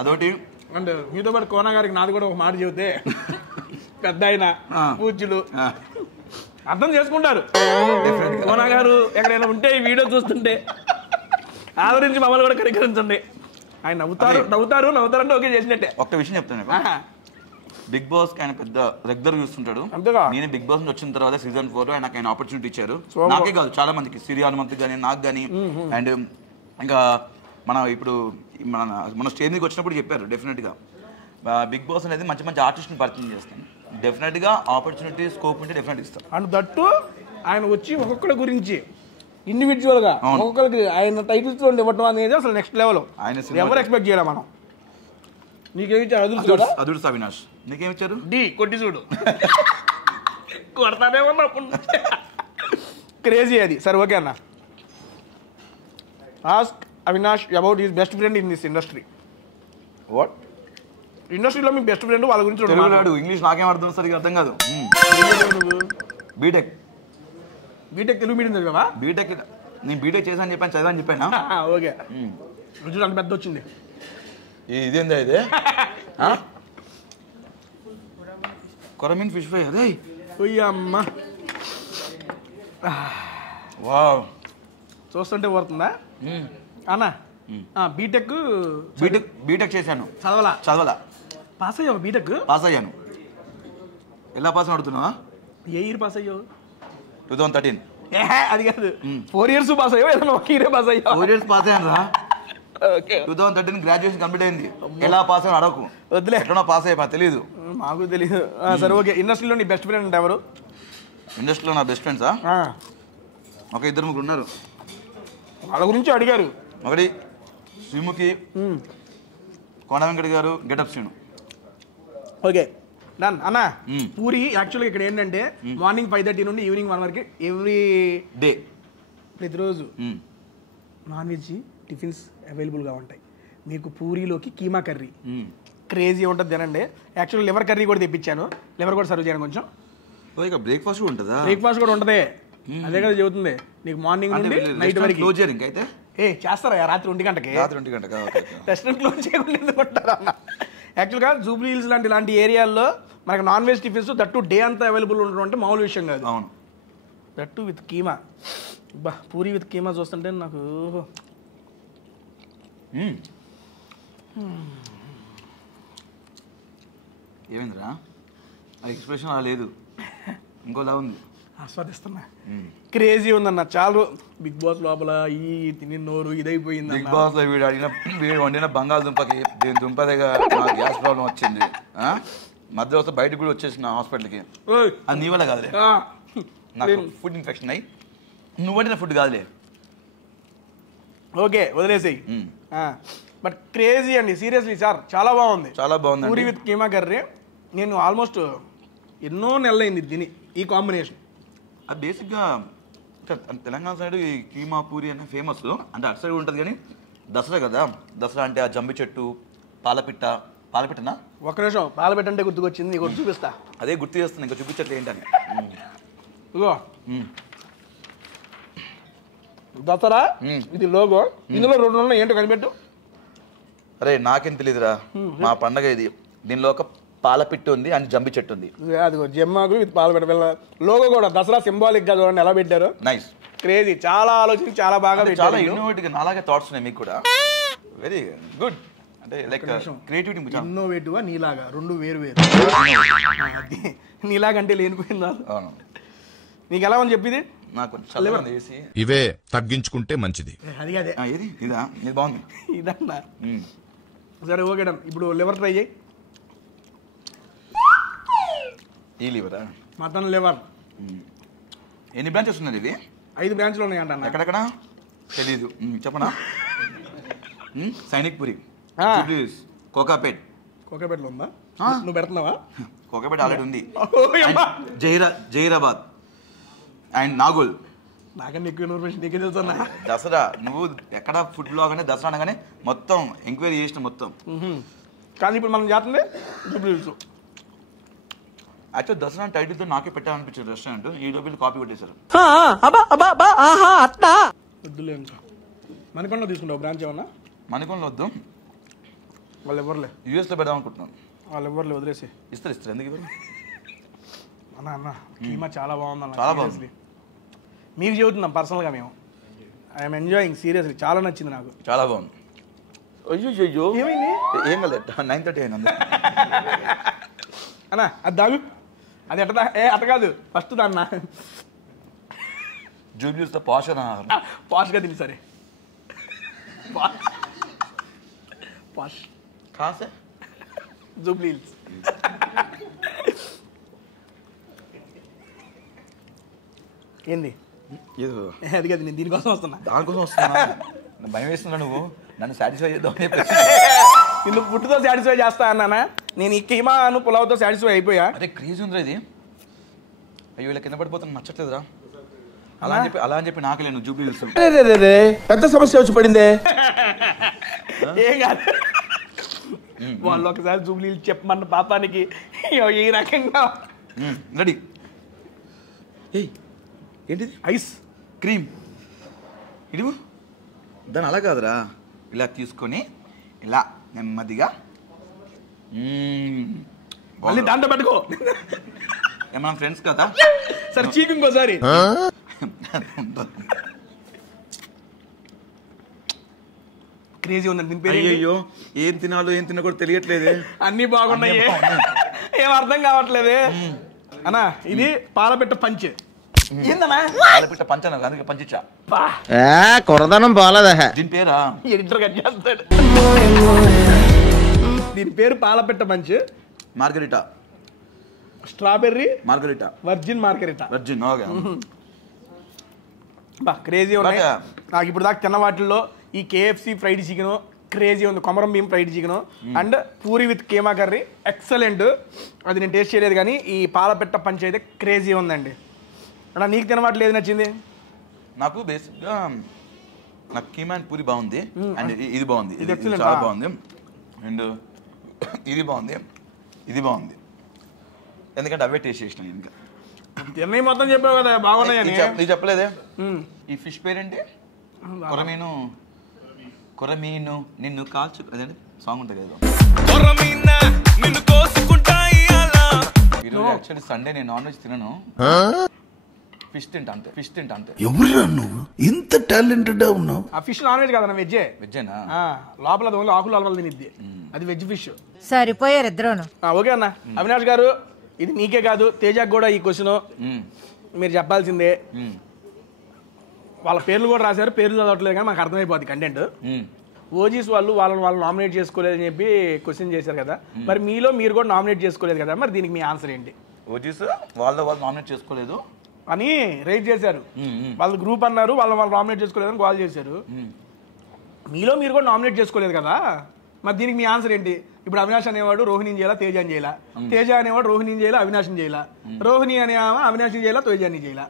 అదొకటి. అండ్ మీతో పాటు కోన గారికి నాది కూడా ఒక మాట చెబితే పెద్ద ఆయన పూజ్యులు అర్థం చేసుకుంటారు. కోన గారు ఎక్కడైనా ఉంటే ఈ వీడియో చూస్తుంటే ఆదరించి మమ్మల్ని కూడా కనికరించండి. ఆయన నవ్వుతారంటే ఓకే చేసినట్టే. ఒక్క విషయం చెప్తాను, బిగ్ బాస్ ఆయన పెద్ద రెగ్యులర్ చూస్తుంటాడు. నేను బిగ్ బాస్ నుంచి వచ్చిన తర్వాత సీజన్ 4 నాకు ఆయన ఆపర్చునిటీ ఇచ్చారు. నాకే కాదు చాలా మందికి, సిరి హనుమంత్ కానీ నాకు కానీ. అండ్ ఇంకా ఇప్పుడు మన స్టేజ్ మీదకి వచ్చినప్పుడు చెప్పారు డెఫినెట్గా బిగ్ బాస్ అనేది మంచి మంచి ఆర్టిస్ట్ని పరిచయం చేస్తాను, డెఫినెట్గా ఆపర్చునిటీ స్కోప్ ఉంటే డెఫినెట్ ఇస్తాను. అండ్ దట్టు ఆయన వచ్చి ఒక్కొక్కరి గురించి ఇండివిజువల్గా ఒక్కొక్కరికి ఆయన టైటిల్స్ ఇవ్వటం అనేది అసలు నెక్స్ట్ లెవెల్. ఆయన ఎవరు ఎక్స్పెక్ట్ చేయాలి మనం. నీకేమిచ్చారు? అదుర్స్ అవినాష్. నీకేమిచ్చారు? డి కొట్టి చూడు కొడతానే ఉన్నా. క్రేజీ అది. సరే ఓకే అన్న. Ask Avinash about his best friend in this industry. What? ఇండస్ట్రీలో మీ బెస్ట్ ఫ్రెండ్ వాళ్ళ గురించి తెలుగునాడు. ఇంగ్లీష్ నాకేం అర్థం సరిగ్గా అర్థం కాదు. బీటెక్ తెలుగు మీడియం చదివావా? బీటెక్ నేను బీటెక్ చేశాను చెప్పాను, చదివాని చెప్పాను. ఓకే. రుజువు అంత పెద్ద వచ్చింది. ఇదేందా ఇదే? కొరమీన్ ఫిష్ ఫ్రై. అదే అమ్మ వావ్, చూస్తుంటే పోతుందా అన్న? బీటెక్ చేశాను. చదవలా. పాస్ అయ్యావు? బీటెక్ పాస్ అయ్యాను. ఎలా పాస్ అడుగుతున్నావా? ఏ ఇయర్ పాస్ అయ్యావు? 2013. అది కాదు, 4 years పాస్ అయ్యావు, ఏదైనా 1 year పాస్ అయ్యావు? 4 years పాస్ అయ్యాను రా. 2013 గ్రాడ్యుయేషన్ కంప్లీట్ అయింది. ఎలా పాస్ అయ్యాను అడగకు, వద్దులే. ఎట్లా పాస్ అయిపో తెలీదు, మాకు తెలీదు. సరే ఓకే. ఇండస్ట్రీలో నీ బెస్ట్ ఫ్రెండ్ అంటే ఎవరు? ఇండస్ట్రీలో నా బెస్ట్ ఫ్రెండ్సా? ఒక 2-3 ఉన్నారు. వాళ్ళ గురించి అడిగారు. ఒకటి శ్రీముఖి, కోన వెంకట గారు, గెటప్ శ్రీను. ఓకే డన్ అన్న. పూరి యాక్చువల్గా ఇక్కడ ఏంటంటే మార్నింగ్ 5:30 నుండి ఈవినింగ్ 1 వరకు ఎవ్రీ డే ప్రతిరోజు నాన్ వెజ్ టిఫిన్స్ అవైలబుల్గా ఉంటాయి. మీకు పూరీలోకి కీమా కర్రీ క్రేజీ ఉంటుంది తినండి. యాక్చువల్లీ లివర్ కర్రీ కూడా తెప్పించాను, లివర్ కూడా సర్వ్ చేయడం కొంచెం. బ్రేక్ఫాస్ట్ కూడా ఉంటుందా? బ్రేక్ఫాస్ట్ కూడా ఉంటుంది. అదే కదా చెబుతుంది నీకు మార్నింగ్ నుండి నైట్ వరకు. అయితే చేస్తారా రాత్రి 1 గంటకి? రెస్టారెంట్ క్లోజ్ చేయకుండా ఎందుకుంటారా అన్న? యాక్చువల్గా జూబ్లీ హిల్స్ ఇలాంటి ఏరియాల్లో మనకు non veg tiffins that day అంతా అవైలబుల్ ఉండడం అంటే మామూలు విషయం కాదు. అవును. That with keema. Puri with keema చూస్తుంటే నాకు ఏమైందిరా? ఆ ఎక్స్ప్రెషన్ అలా లేదు, ఇంకోలా ఉంది. ఆస్వాదిస్తున్నా. క్రేజీ ఉందన్న. చాలా బిగ్ బాస్ లోపల ఈ తిని నోరు ఇదైపోయింది. బిగ్ బాస్ లో వీడు వండిన బంగాళదుంపకి దీని దుంపదేగా గ్యాస్ ప్రాబ్లం వచ్చింది. మధ్య వస్తే బయటకు కూడా వచ్చేసిన హాస్పిటల్కి. అది నీ వల్ల కాదులే, నాకు ఫుడ్ ఇన్ఫెక్షన్ అయ్యి నువ్వు వండిన ఫుడ్ కాదులే. ఓకే వదిలేసేయి. బట్ క్రేజీ అండి, సీరియస్లీ సార్ చాలా బాగుంది. చాలా బాగుంది. పూరి విత్ కీమా కర్రీ నేను ఆల్మోస్ట్ ఎన్నో నెలలైంది తిని ఈ కాంబినేషన్. అది బేసిక్గా తెలంగాణ సైడ్ ఈ కీమా పూరి అనే ఫేమస్. అంటే అటు సైడ్ ఉంటుంది కానీ దసరా కదా, దసరా అంటే ఆ జంబి చెట్టు, పాలపిట్టనా? ఒక్క నిమిషం, పాలపిట్ట అంటే గుర్తుకొచ్చింది, నీకు చూపిస్తా. అదే గుర్తు చేస్తుంది, ఇంకా చూపించట్లే ఏంటని. ఇగో దసరా ఇది లోగో, ఇందులో 2 ఉన్నాయి, ఏంటో కనిపెట్టు. అరే నాకేం తెలియదురా, మా పండగ ఇది. దీనిలో ఒక పాలపిట్టు ఉంది అండ్ జంబి చెట్టు ఉంది. అది జమ్మాకు విత్ పాలపిట్ట లోగో కూడా దసరా సింబాలిక్ గా చూడండి ఎలా పెట్టారు. నైస్, క్రేజీ, చాలా ఆలోచించి చాలా బాగా పెట్టారు. చాలా ఇన్నోవేటివ్, నాలాగే థాట్స్ ఉన్నాయి మీకు కూడా. Very good. అంటే లైక్ క్రియేటివిటీ. ఇన్నోవేటివ్ నీలాగా 2 వేరు. నీలాగా అంటే లేనిపోయిందా? అవును. నీకు ఎలా అని చెప్పింది? నాకు చల్లగా వేసి ఇవే తగ్గించుకుంటే మంచిది. అది అదే ఏది ఇదా ఇది బాగుంది. ఇదన్నా సరే ఓకే డన్. ఇప్పుడు లివర్ ట్రై చేయి. ఈ లివరా? Mutton liver. ఎన్ని బ్రాంచెస్ ఉన్నాయి ఇవి? 5 బ్రాంచ్లు ఉన్నాయంట అన్న. ఎక్కడెక్కడ తెలీదు, చెప్పనా? సైనిక్ పురి, కోకాపేట్. కోకాపేటలో ఉందా? నువ్వు పెడుతున్నావా? కోకాపేట ఆల్రెడీ ఉంది. జహీరాబాద్ అండ్ నాగోల్. నాకన్నా ఎక్కువ ఇన్ఫర్మేషన్ నీకే తెలుసు అన్న. దసరా నువ్వు ఎక్కడ ఫుడ్ బ్లాగ్ అంటే దసరా అనగానే మొత్తం ఎంక్వైరీ చేసిన మొత్తం. కానీ ఇప్పుడు మనం చేస్తుంది జూబ్లీ హిల్స్. యాక్చువల్ దసరా టైటిల్తో నాకే పెట్టాలనిపించింది రెస్టారెంట్. ఈ డబ్బులు కాపీ కొట్టేశారు. వద్దులే ఇంకా. మనకొండ తీసుకుంటావు బ్రాంచ్ ఏమన్నా? మనకొండలో వద్దు, వాళ్ళు ఎవరులే. యూఎస్లో పెడదాం అనుకుంటున్నాను. వాళ్ళు ఎవరులే, వదిలేసి. ఇస్తారు ఎందుకు ఇవ్వరు? అన్న కీమా చాలా బాగుంది అన్న. చాలా బాగుంది. మీకు చెబుతున్నాం పర్సనల్గా మేము. I'm enjoying seriously. చాలా నచ్చింది నాకు. చాలా బాగుంది. అయ్యో ఏమైంది? ఏం కాదు, 9:30 అయింది. అన్న అది దాగు. అది ఎట్టదా? అట్ట కాదు, ఫస్ట్ దాన్న జూబ్లీస్తో పాష్ పాష్గా తిని. సరే పాష్ కాసే జూబ్లీ హిల్స్. ఏంది అది కాదు, నేను దీనికోసం వస్తున్నా. దానికోసం వస్తున్నా? భయం వేస్తున్నా నువ్వు నన్ను సాటిస్ఫై చేద్దామని చెప్పేసి. నిన్ను పుట్టుతో సాటిస్ఫై చేస్తా అన్నానా? నేను ఈ కీమాను పులావ్తో సాటిస్ఫై అయిపోయా. అరే క్రేజీ ఉందిరా ఇది. అయ్యో ఇలా కింద పడిపోతున్నా, నచ్చట్లేదురా. అలా అని చెప్పి నాకే నువ్వు జూబ్లీ హిల్స్. పెద్ద సమస్య వచ్చి పడిందే. ఏం కాదు, వాళ్ళు ఒకసారి జూబ్లీ హిల్స్ చెప్పమన్న పాపానికి ఈ రకంగా. రెడీ. ఏంటిది? Ice cream. ఇడివు దాని అలా కాదురా, ఇలా తీసుకొని ఇలా నెమ్మదిగా మళ్ళీ దాంట్లో పెట్టుకో. మన ఫ్రెండ్స్ కదా. సరే చీకు ఇంకోసారి. క్రేజీ ఉందండి దీని పేరు. అయ్యో ఏం తినాలో ఏం తిన్నా కూడా తెలియట్లేదే. అన్ని బాగున్నాయి, ఏం అర్థం కావట్లేదే అన్నా. ఇది పాలపెట్ట పంచ్. ఏందన్నా పాలపిట్ట పంచను, అందుకే పంచిచ్చా. కొరదనం బాలదా. దీని పేరా? ఎడిటర్ కట్ చేస్తాడు. దీని పేరు పాలపెట్ట punch. Margarita, strawberry margarita, virgin margarita. Virgin. Okay బా క్రేజీ ఉన్నాయి. నాకు ఇప్పుడు దాకా తిన్న వాటిల్లో ఈ KFC ఫ్రైడ్ చికెన్ క్రేజీ ఉంది. Komaram Bheem fried chicken and puri with keema curry excellent. అది నేను టేస్ట్ చేయలేదు, కానీ ఈ పాలపెట్ట పంచ్ అయితే క్రేజీ ఉందండి. అలా నీకు తినవాట్లు ఏది నచ్చింది? నాకు బేసిక్గా నాకు కీమా అండ్ పూరి బాగుంది, అండ్ ఇది బాగుంది. ఇది చాలా బాగుంది. అండ్ ఇది బాగుంది, ఇది బాగుంది. ఎందుకంటే అవే టేస్ట్ చేసినాను. ఇంకా తిన్నవి మొత్తం చెప్పావు కదా బాగున్నాయని. నీకు చెప్పలేదే. ఈ ఫిష్ పేరేంటి? కొరమీను నిన్ను కాల్చు, అదే సాంగ్ ఉంటుంది కదా. ఈరోజు యాక్చువల్లీ సండే నేను నాన్ వెజ్ తినను, ఫిష్ తింటా అంతే. ఎవరురా నువ్వు ఇంత టాలెంటెడ్ ఉన్నావు? ఆ ఫిష్ నాన్ వెజ్ కదన్నా, వెజ్జే. వెజ్జేనా? లోపల ఓన్లీ ఆకులు అలవలు తినిద్ది, అది వెజ్ ఫిష్. సరిపోయారు ఇద్దరును. ఓకే అన్న. అవినాష్ గారు, ఇది నీకే కాదు తేజాకి కూడా ఈ క్వశ్చన్ మీరు చెప్పాల్సిందే. వాళ్ళ పేర్లు కూడా రాశారు, పేర్లు చదవట్లేదు కానీ మాకు అర్థమైపోద్ది కంటెంట్. ఓజీస్ వాళ్ళని నామినేట్ చేసుకోలేదని చెప్పి క్వశ్చన్ చేశారు కదా, మరి మీలో మీరు కూడా నామినేట్ చేసుకోలేదు కదా, మరి దీనికి మీ ఆన్సర్ ఏంటి? ఓజీస్ వాళ్ళు నామినేట్ చేసుకోలేదు అని రైట్ చేశారు. వాళ్ళు గ్రూప్ అన్నారు, వాళ్ళు నామినేట్ చేసుకోలేదని కాల్ చేశారు. మీలో మీరు కూడా నామినేట్ చేసుకోలేదు కదా, మరి దీనికి మీ ఆన్సర్ ఏంటి? ఇప్పుడు అవినాష్ అనేవాడు రోహిణిని చేయాలా, తేజాని చేయాలా, తేజ అనేవాడు రోహిణిని చేయాలా, అవినాష్ని చేయాలా, రోహిణి అనే అవినాష్ని చేయాలా, తేజాని చేయాలా.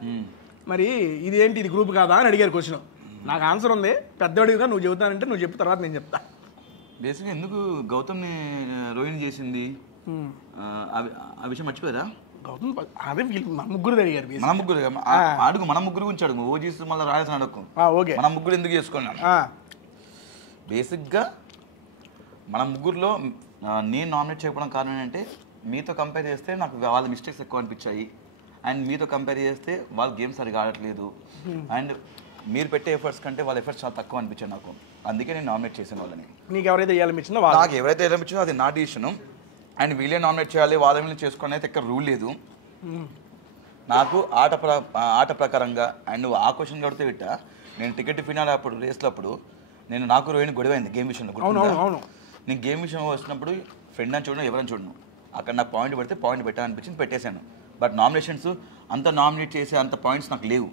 మరి ఇది ఏంటి, ఇది గ్రూప్ కాదా అని అడిగారు క్వశ్చన్. నాకు ఆన్సర్ ఉంది, పెద్దవాడిగా నువ్వు చెబుతానంటే నువ్వు చెప్పిన తర్వాత నేను చెప్తా. బేసిక్గా ఎందుకు గౌతమ్ని రోహిణి చేసింది ఆ విషయం మర్చిపోయారా? గౌతమ్ అదే మన ముగ్గురు అడిగారు. మన ముగ్గురు గురించి అడుగు. ఓజీస్ మళ్ళీ రాయాల్సిన అడుగు. ఓకే, మన ముగ్గురు ఎందుకు చేసుకున్నాను? బేసిక్గా మన ముగ్గురులో నేను నామినేట్ చేయకపోవడం కారణం ఏంటంటే, మీతో కంపేర్ చేస్తే నాకు వాళ్ళ మిస్టేక్స్ ఎక్కువ అనిపించాయి, అండ్ మీతో కంపేర్ చేస్తే వాళ్ళ గేమ్స్ సరిగా ఆడట్లేదు, అండ్ మీరు పెట్టే ఎఫర్ట్స్ కంటే వాళ్ళ ఎఫర్ట్స్ చాలా తక్కువ అనిపించాయి నాకు. అందుకే నేను నామినేట్ చేసిన వాళ్ళని. నీకు ఎవరైతే వేయాలనిపించిందో నాకు ఎవరైతే వేయాలనిపించిందో అది నా డిసిషన్, అండ్ వీళ్ళే నామినేట్ చేయాలి వాళ్ళ వీళ్ళు చేసుకోండి అయితే ఇక్కడ రూల్ లేదు. నాకు ఆట ప్రకారంగా అండ్ నువ్వు ఆ క్వశ్చన్ కడితే విట్ట నేను టికెట్ ఫినాల్ అప్పుడు రేస్లో అప్పుడు నాకు రోహిణి గొడవైంది గేమ్ విషయంలో. అవును నేను గేమ్ విషయంలో వచ్చినప్పుడు ఫ్రెండ్ అని చూడను ఎవరని చూడను. అక్కడ నాకు పాయింట్ పెడితే పాయింట్ పెట్టాలనిపించింది పెట్టేశాను. బట్ నామినేషన్స్ అంత నామినేట్ చేసే అంత పాయింట్స్ నాకు లేవు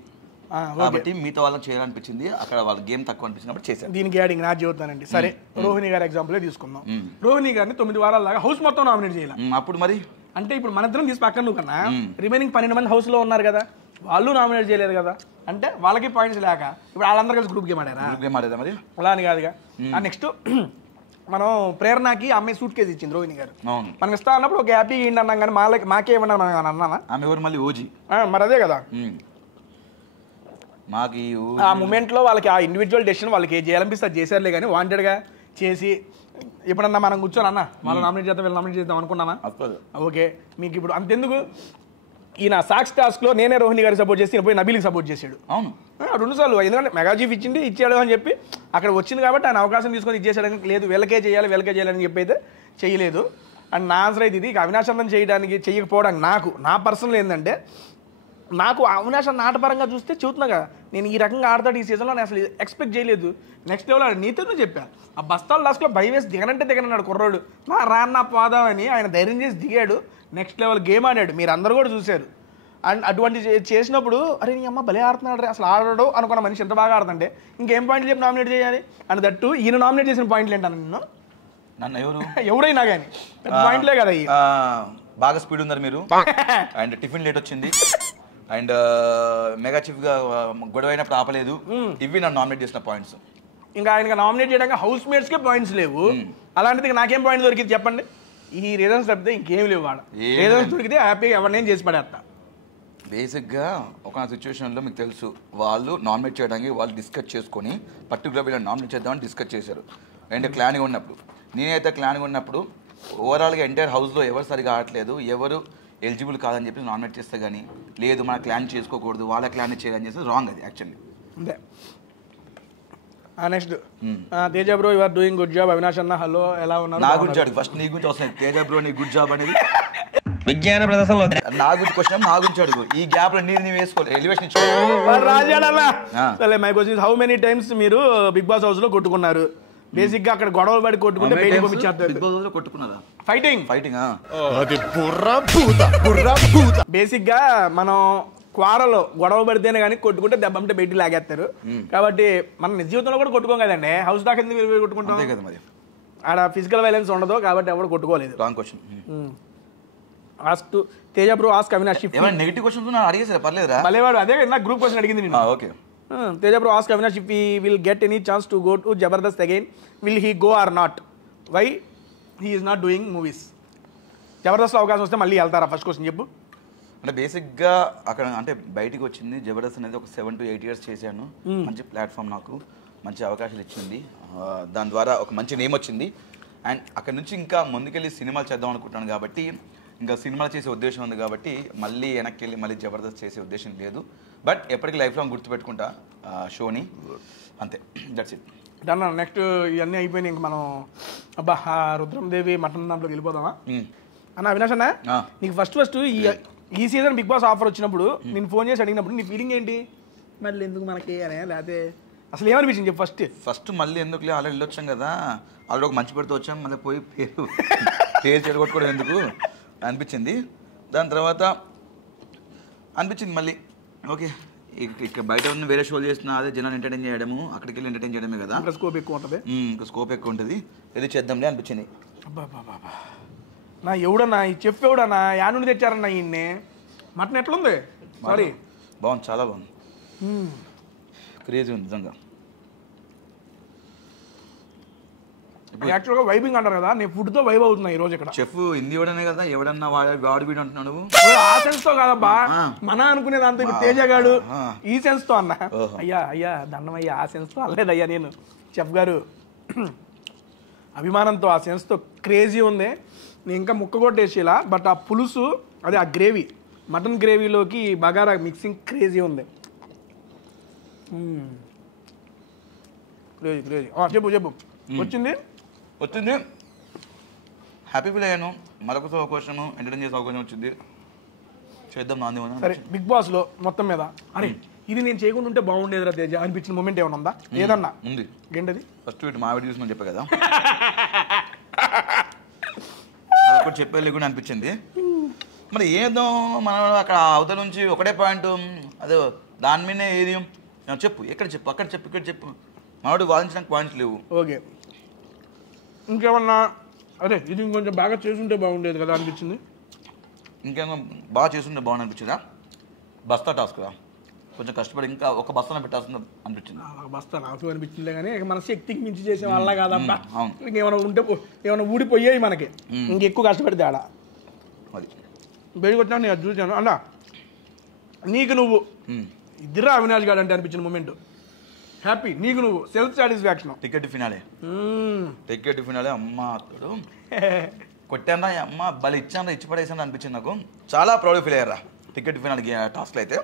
కాబట్టి మీతో వాళ్ళకి చేయాలనిపించింది. అక్కడ వాళ్ళ గేమ్ తక్కువ అనిపించినప్పుడు చేశాను. దీనికి యాడింగ్ నా చెబుతానండి. సరే రోహిణి గారి ఎగ్జాంపుల్ తీసుకుందాం. రోహిణి గారిని 9 వారాల దాకా హౌస్ మొత్తం నామినేట్ చేయాలి. అప్పుడు మరి అంటే ఇప్పుడు మన ఇద్దరం తీసి పక్కన నువ్వు కన్నా రిమైనింగ్ 12 మంది హౌస్ లో ఉన్నారు కదా, వాళ్ళు నామినేట్ చేయలేరు కదా. అంటే వాళ్ళకి పాయింట్స్ లేక ఇప్పుడు వాళ్ళందరూ కలిసి గ్రూప్ గేమ్ ఆడారా మరి అలా అని కాదుగా. నెక్స్ట్ మనం ప్రేరణకి అమ్మాయి సూట్ కేసు ఇచ్చింది రోహిణి గారు. మనం ఇస్తా అన్నప్పుడు ఒక హ్యాపీ ఏంటి అన్నాం కానీ మాకే ఏమన్నా అన్నానా? ఆమె ఎవరు మళ్ళీ ఓజీ మరి అదే కదా. మాకు ఆ మూమెంట్ లో వాళ్ళకి ఆ ఇండివిజువల్ డెసిషన్ వాళ్ళకి ఏం చేయాలనిపిస్తే అది చేశారులే కానీ వాంటెడ్ గా చేసి ఎప్పుడన్నా మనం కూర్చొని అన్న వాళ్ళు నామినేట్ చేద్దాం వీళ్ళు నామినేట్ చేద్దాం అనుకున్నామా? ఓకే మీకు ఇప్పుడు అంతెందుకు ఈయన సాక్స్ టాస్క్ లో నేనే రోహిణి గారికి సపోర్ట్ చేసి పోయి నబీల్కి సపోర్ట్ చేశాడు. అవును 2 సార్లు. ఎందుకంటే మెగా చీఫ్ ఇచ్చాడు అని చెప్పి అక్కడ వచ్చింది కాబట్టి ఆయన అవకాశం తీసుకొని ఇచ్చేసాడు. లేదు వీళ్ళకే చేయాలని చెప్పి అయితే చేయలేదు. అండ్ నా ఆన్సర్ అయితే ఇది అవినాశం చేయడానికి చేయకపోవడానికి నా పర్సనల్ ఏంటంటే నాకు అవినాశ్ ఆటపరంగా చూస్తే చెబుతున్నా కదా నేను ఈ రకంగా ఆడతాడు ఈ సీజన్లో నేను అసలు ఎక్స్పెక్ట్ చేయలేదు. నెక్స్ట్ లెవెల్ ఆడు నీతోనే చెప్పాను. ఆ బస్తాల లాస్ట్లో భయం వేసి దిగనన్నాడు కుర్రాడు. రాన్నా పోదామని ఆయన ధైర్యం చేసి దిగాడు. నెక్స్ట్ లెవెల్ గేమ్ ఆడాడు. మీరు అందరూ కూడా చూశారు. అండ్ అటువంటి చేసినప్పుడు అరే నీ అమ్మ భలే ఆడుతున్నాడు రే అసలు ఆడడు అనుకున్న మనిషి ఎంత బాగా ఆడుతుంటే ఇంకేం పాయింట్లు చెప్పి నామినేట్ చేయాలి. అండ్ దట్టు ఈయన నామినేట్ చేసిన పాయింట్లు ఏంటన్నా నన్ను ఎవరైనా కానీ పాయింట్లే కదా బాగా స్పీడ్ ఉన్నారు మీరు అండ్ టిఫిన్ లేట్ వచ్చింది అండ్ మెగా చీఫ్ గా గొడవ అయినప్పుడు ఆపలేదు. ఇవి నన్ను నామినేట్ చేసిన పాయింట్స్. ఇంకా ఆయన నామినేట్ చేయడానికి హౌస్ మేట్స్ కే పాయింట్స్ లేవు. అలాంటిది నాకేం పాయింట్ దొరికింది చెప్పండి? ఈ రీజన్స్ తప్పితే ఇంకేం లేవు. వాడు రీజన్స్ దొరికితే హ్యాపీగా ఎవరినేం చేసి పడేస్తా. బేసిక్గా ఒక సిచ్యువేషన్లో మీకు తెలుసు వాళ్ళు నామినేట్ చేయడానికి వాళ్ళు డిస్కస్ చేసుకొని పర్టికులర్ వీళ్ళని నామినేట్ చేద్దామని డిస్కస్ చేశారు. అండ్ క్లాన్గా ఉన్నప్పుడు నేనైతే క్లాన్గా ఉన్నప్పుడు ఓవరాల్గా ఎంటైర్ హౌస్లో ఎవరు సరిగా ఆడట్లేదు ఎవరు ఎలిజిబుల్ కాదని చెప్పి నామినేట్ చేస్తే కానీ లేదు మన క్లాన్ చేసుకోకూడదు వాళ్ళ క్లాన్ చేయాలని చేస్తే రాంగ్ అది యాక్చువల్లీ. అంతే. Next Teja bro you are doing good job. Avinash అన్న హలో ఎలా ఉన్నారు? నా గురించి అడుగు ఫస్ట్. నీ గురించి వస్తుంది తేజ బ్రో నీ గుడ్ జాబ్ అనేది విజ్ఞాన ప్రదర్శనలో నా గురించి క్వశ్చన్ నా గురించి అడుగు. ఈ గ్యాప్ లో నీవు వేసుకోవాలి elevation my question how many times మీరు బిగ్ బాస్ హౌస్ లో కొట్టుకున్నారు? బేసిక్ గా అక్కడ గొడవలు పడి కొట్టుకుంటే బయటకు పంపించేస్తారు. కొట్టుకున్నారా? ఫైటింగ్ ఫైటింగ్ బేసిక్ గా మనం క్వారలో గొడవ పడితేనే కానీ కొట్టుకుంటే దెబ్బంటే బయటికి లాగేస్తారు. కాబట్టి మనం నిజ జీవితంలో కూడా కొట్టుకోం కదండి. హౌస్ దాకా ఎందుకు కొట్టుకుంటాం కదా మరి. ఆడ ఫిజికల్ వైలెన్స్ ఉండదు కాబట్టి ఎవరు కొట్టుకోలేదు. Wrong question. Ask to Teja bro ask Avinash if ఏమైనా నెగటివ్ క్వశ్చన్స్ ఉన్నా అడిగేసారా పర్లేదురా? భలేవాడు అదే నా గ్రూప్ క్వశ్చన్ అడిగింది నేను. Okay Teja bro ask Avinash if he will get any chance to go to Jabardasth again will he go or not? Why he is not doing movies? జబర్దస్త్లో అవకాశం వస్తే మళ్ళీ వెళ్తారా? ఫస్ట్ క్వశ్చన్ చెప్పు. అంటే బేసిక్గా అక్కడ అంటే బయటికి వచ్చింది జబర్దస్త్ అనేది ఒక 7 to 8 years చేశాను. మంచి ప్లాట్ఫామ్ నాకు మంచి అవకాశాలు ఇచ్చింది. దాని ద్వారా ఒక మంచి నేమ్ వచ్చింది. అండ్ అక్కడ నుంచి ఇంకా ముందుకెళ్ళి సినిమాలు చేద్దాం అనుకుంటున్నాను కాబట్టి ఇంకా సినిమాలు చేసే ఉద్దేశం ఉంది కాబట్టి మళ్ళీ వెనక్కి వెళ్ళి మళ్ళీ జబర్దస్త్ చేసే ఉద్దేశం లేదు. బట్ ఎప్పటికీ లైఫ్ లాంగ్ గుర్తుపెట్టుకుంటా షోని. అంతే, దట్స్ ఇట్. డన్. నెక్స్ట్ ఇవన్నీ అయిపోయినాయి. ఇంక మనం అబ్బా రుద్రందేవి మటన్ దాంట్లోకి వెళ్ళిపోదామా అన్న? అవినాష్ అన్న నీకు ఫస్ట్ ఈ సీజన్ బిగ్ బాస్ ఆఫర్ వచ్చినప్పుడు నేను ఫోన్ చేసి అడిగినప్పుడు నీ ఫీలింగ్ ఏంటి? మళ్ళీ ఎందుకు మనకి అనే లేకపోతే అసలు ఏమనిపించింది చెప్పు? ఫస్ట్ మళ్ళీ ఎందుకులే ఆల్రెడీ వెళ్ళొచ్చాం కదా, ఆల్రెడీ ఒక మంచి పెడితే వచ్చాం, మళ్ళీ పోయి పేరు చెడగొట్టుకోవడం ఎందుకు అనిపించింది. దాని తర్వాత అనిపించింది మళ్ళీ ఓకే ఇక్కడ బయట ఉన్న వేరే షోలు చేస్తున్నా అదే జనాన్ని ఎంటర్టైన్ చేయడము, అక్కడికి వెళ్ళి ఎంటర్టైన్ చేయడమే కదా, స్కోప్ ఎక్కువ ఉంటుంది. ఇంకా స్కోప్ ఎక్కువ ఉంటుంది, వెళ్ళి చేద్దాంలే అనిపించింది. నా ఎవడన్నా ఈ చెఫ్ ఎవడన్నా యా నుండి తెచ్చారన్నా ఈయన్ని? మటన్ ఎట్లుంది? సారీ బాగుంది, చాలా బాగుంది, క్రేజీ ఉంది నిజంగా. యాక్చువల్గా వైబింగ్ అంటారు కదా, నేను ఫుడ్తో వైబ్ అవుతున్నా ఈ రోజు ఇక్కడ. చెఫ్ హిందీ ఎవడనే కదా, ఎవడన్నా వాడు వీడు అంటున్నాడు. ఆ సెన్స్ తో కాదబ్బా, మన అనుకునేది అంత ఇప్పుడు తేజగాడు ఈ సెన్స్ తో అన్నా. అయ్యా దండం అయ్యా, ఆ సెన్స్ తో అనలేదయ్యా నేను. చెఫ్ గారు అభిమానంతో ఆ సెన్స్ తో క్రేజీ ఉంది. నేను ఇంకా ముక్క కొట్టేసేలా, బట్ ఆ పులుసు అదే ఆ గ్రేవీ, మటన్ గ్రేవీలోకి బగారా మిక్సింగ్ క్రేజీ ఉంది. Crazy crazy. చెప్పు వచ్చింది హ్యాపీ ఫీల్ అయ్యాను. మరొక అవకాశం ఎంటర్టైన్ చేసే అవకాశం వచ్చింది, చేద్దాం నాంది సరే బిగ్ బాస్ లో మొత్తం మీద అరే ఇది నేను చేయకుండా ఉంటే బాగుండేది రా తేజ అనిపించిన మూమెంట్ ఏమైనా ఉందా ఏదన్నా ఉంది ఏంటది ఫస్ట్ వీటి మా వీడియో చూసి చెప్పా కదా ఒకటి చెప్పే లేకుండా అనిపించింది మరి ఏదో మనం అక్కడ అవతల నుంచి ఒకటే పాయింట్ అదే దాని మీదనే ఏది చెప్పు ఎక్కడ చెప్పు అక్కడ చెప్పు ఇక్కడ చెప్పు మనోడు వాదించడానికి పాయింట్స్ లేవు ఓకే ఇంకేమన్నా అరే ఇది ఇంకొంచెం బాగా చేసుంటే బాగుండేది కదా అనిపించింది ఇంకేమో బాగా చేస్తుంటే బాగుంది అనిపించిందా బస్తా టాస్క్ రా కొంచెం కష్టపడి ఇంకా ఒక బస్తాన పెట్టాల్సింది అనిపించింది బస్తా నాకు అనిపించిందే కానీ ఇక మన శక్తికి మించి చేసే వాళ్ళ కాదబ్బా అవును. ఇంకేమైనా ఉంటే ఏమైనా ఊడిపోయాయి మనకి ఇంకెక్కువ కష్టపడితే ఆడ అది బయటకు వచ్చినా నేను అది చూశాను అన్నా నీకు నువ్వు ఇద్దరు అవినాష్ గారు అంటే అనిపించిన మూమెంట్ హ్యాపీ నీకు నువ్వు సెల్ఫ్ సాటిస్ఫాక్షన్ టికెట్ ఫినాలే అమ్మ అతడు కొట్టానా అమ్మ బలి ఇచ్చాను ఇచ్చి పడేసాను అనిపించింది నాకు చాలా ప్రౌడ్ ఫీల్ అయ్యారా టికెట్ ఫినాల్ టాస్క్లో అయితే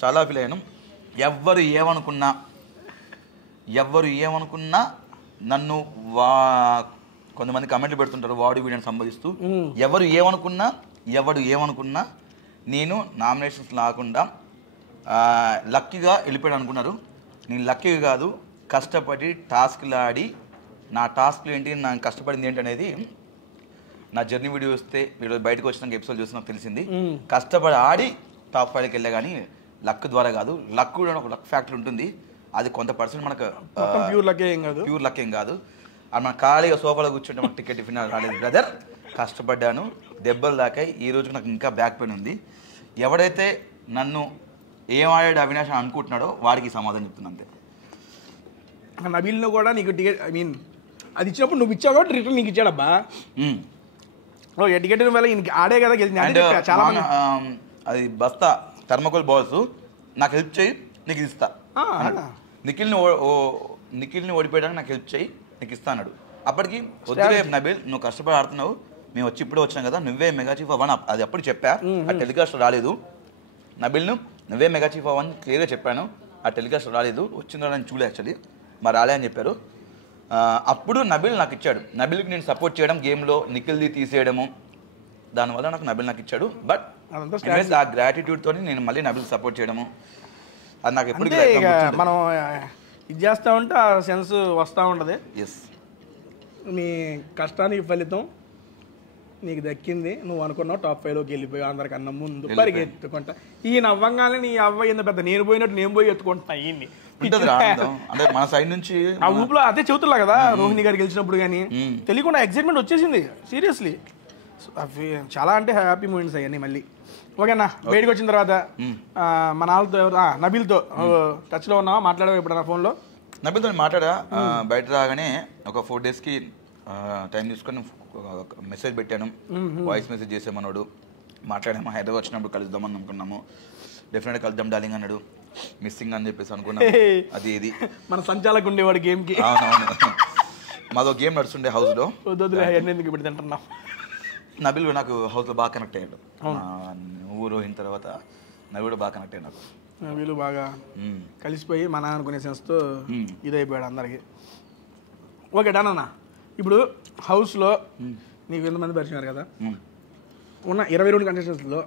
చాలా ఫీల్ అయ్యాను ఎవ్వరు ఏమనుకున్నా నన్ను కొంతమంది కమెంట్లు పెడుతుంటారు వాడు వీడిని సంబోధిస్తూ ఎవరు ఏమనుకున్నా నేను నామినేషన్స్ రాకుండా లక్కీగా వెళ్ళిపోయాడు అనుకున్నారు నేను లక్కీగా కాదు కష్టపడి టాస్క్లు ఆడి నా టాస్క్లు ఏంటి నాకు కష్టపడింది ఏంటి అనేది నా జర్నీ వీడియో వస్తే ఈరోజు బయటకు వచ్చినాక ఎపిసోడ్ చూసి నాకు తెలిసింది కష్టపడి ఆడి టాప్ 5కి వెళ్ళా కానీ లక్ ద్వారా కాదు లక్ కూడా ఒక లక్ ఫ్యాక్టర్ ఉంటుంది అది కొంత పర్సెంట్ మనకు ప్యూర్ లక్ ఏం కాదు అది మన ఖాళీగా సోఫాలో కూర్చుంటే మనకు టికెట్ ఫినాల్ రాలేదు బ్రదర్ కష్టపడ్డాను దెబ్బలు దాకాయి ఈ రోజుకి నాకు ఇంకా బ్యాక్ పెయిన్ ఉంది ఎవడైతే నన్ను ఏం ఆడాడు అవినాష్ అని అనుకుంటున్నాడో వాడికి సమాధానం చెప్తున్నా అంతే నబీల్ను కూడా నీకు టికెట్ ఐ మీన్ అది ఇచ్చినప్పుడు నువ్వు ఇచ్చావు కాబట్టి రిటర్న్ నీకు ఇచ్చాడబ్బా ఓకే టికెట్ వల్ల ఇంక ఆడే కదా గెలిచింది చాలా మంది అది బస్తా థర్మకోల్ బాల్స్ నాకు హెల్ప్ చేయి నీకు ఇస్తా నిఖిల్ని ఓడిపోయడానికి నాకు హెల్ప్ చేయి నీకు ఇస్తా అన్నాడు అప్పటికి వద్దులే నబీల్ నువ్వు కష్టపడి ఆడుతున్నావు మేము ఇప్పుడే వచ్చాం కదా నువ్వే మెగా చీఫ్ అవ్వని అది అప్పుడు చెప్పా ఆ టెలికాస్ట్ రాలేదు నబీల్ను నువ్వే మెగా చీఫ్ అవ్వని క్లియర్గా చెప్పాను ఆ టెలికాస్ట్ రాలేదు వచ్చిందో అని చూడలే యాక్చువల్లీ మరి రాలే అని చెప్పారు అప్పుడు నబీల్ నాకు ఇచ్చాడు నబీల్కి నేను సపోర్ట్ చేయడం గేమ్లో నిఖిల్ది తీసేయడము దానివల్ల నబీల్ నాకు ఇచ్చాడు బట్ ఆ గ్రాటిట్యూడ్తో నేను మళ్ళీ నబీల్ సపోర్ట్ చేయడము అది నాకు ఎప్పుడు మనం ఇది చేస్తూ ఉంటే ఆ సెన్స్ వస్తూ ఉంటుంది ఎస్ నీ కష్టానికి ఫలితం నీకు దక్కింది నువ్వు అనుకున్నావు టాప్ 5లోకి వెళ్ళిపోయావు అందరికన్నా ముందు పరిగెత్తుకుంటా ఈ నవ్వంగానే నీ అవ్వ ఎంత పెద్ద నేను పోయినట్టు నేను పోయి ఎత్తుకుంటా అయ్యింది అంటే మన సైడ్ నుంచి ఆ ఊపులో అదే చెబుతున్నా కదా రోహిణి గారు గెలిచినప్పుడు కానీ తెలియకుండా ఎక్సైట్మెంట్ వచ్చేసింది సీరియస్లీ అవి చాలా అంటే హ్యాపీ మూమెంట్స్ అయ్యాయి మళ్ళీ ఓకేనా బయటకు వచ్చిన తర్వాత మన వాళ్ళతో నబీల్తో టచ్లో ఉన్నావా మాట్లాడావు ఎప్పుడన్నా ఫోన్లో నబీల్తో మాట్లాడా బయట రాగానే ఒక 4 డేస్కి టైం తీసుకొని మెసేజ్ పెట్టాను వాయిస్ మెసేజ్ చేసామన్నాడు మాట్లాడాము హైదరాబాద్ వచ్చినప్పుడు కలుద్దామని అనుకున్నాము డెఫినెట్గా కలుద్దాం డార్లింగ్ అన్నాడు మిస్సింగ్ అని చెప్పేసి అనుకున్నాను అది ఇది మన సంచాలకు ఉండేవాడు గేమ్కి అవునవును మాదో గేమ్ నడుస్తుండే హౌస్లో ఎందుకు ఇప్పుడు తింటున్నాం నబీల్ నాకు హౌస్లో బాగా కనెక్ట్ అయ్యాడు నువ్వు రోహిన్ తర్వాత నబీల్ కూడా బాగా కనెక్ట్ అయ్యాడు నాకు వీళ్ళు బాగా కలిసిపోయి మన అనుకునే సెన్స్తో ఇదైపోయాడు అందరికి ఓకే డన్ అన్న ఇప్పుడు హౌస్లో నీకు ఎంతమంది పరిచయం కదా ఉన్న 22 కంటెస్టెంట్స్లో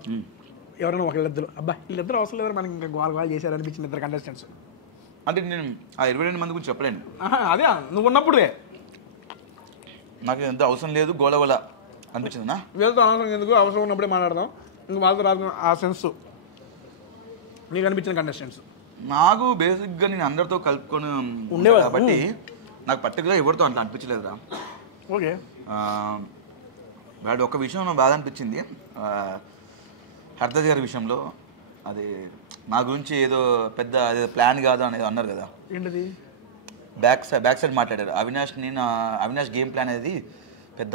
ఎవరైనా ఒకళ్ళిద్దరు అబ్బా వీళ్ళిద్దరు అవసరం లేదు మనకి ఇంకా గోల్ చేశారు అనిపించిన ఇద్దరు కంటెస్టెంట్స్ అంటే నేను ఆ 22 మంది గురించి చెప్పలేను అదే నువ్వు ఉన్నప్పుడే నాకు ఎంత అవసరం లేదు గోలవల అనిపించిందా వీళ్ళతో అవసరం ఎందుకు అవసరం ఉన్నప్పుడే మాట్లాడదాం ఇంక వాళ్ళతో రాదు ఆ సెన్స్ నీకు అనిపించిన కంటెస్టెంట్స్ నాకు బేసిక్గా నేను అందరితో కలుపుకొని ఉండేవాడు కాబట్టి నాకు పర్టికులర్ ఎవరితో అంత అనిపించలేదురా ఓకే వాడు ఒక విషయం నాకు బాధ అనిపించింది హర్దజ్ గారి విషయంలో అది నా గురించి ఏదో పెద్ద అదే ప్లాన్ కాదు అనేది అన్నారు కదా ఏంటిది బ్యాక్ సైడ్ మాట్లాడారు అవినాష్ గేమ్ ప్లాన్ అనేది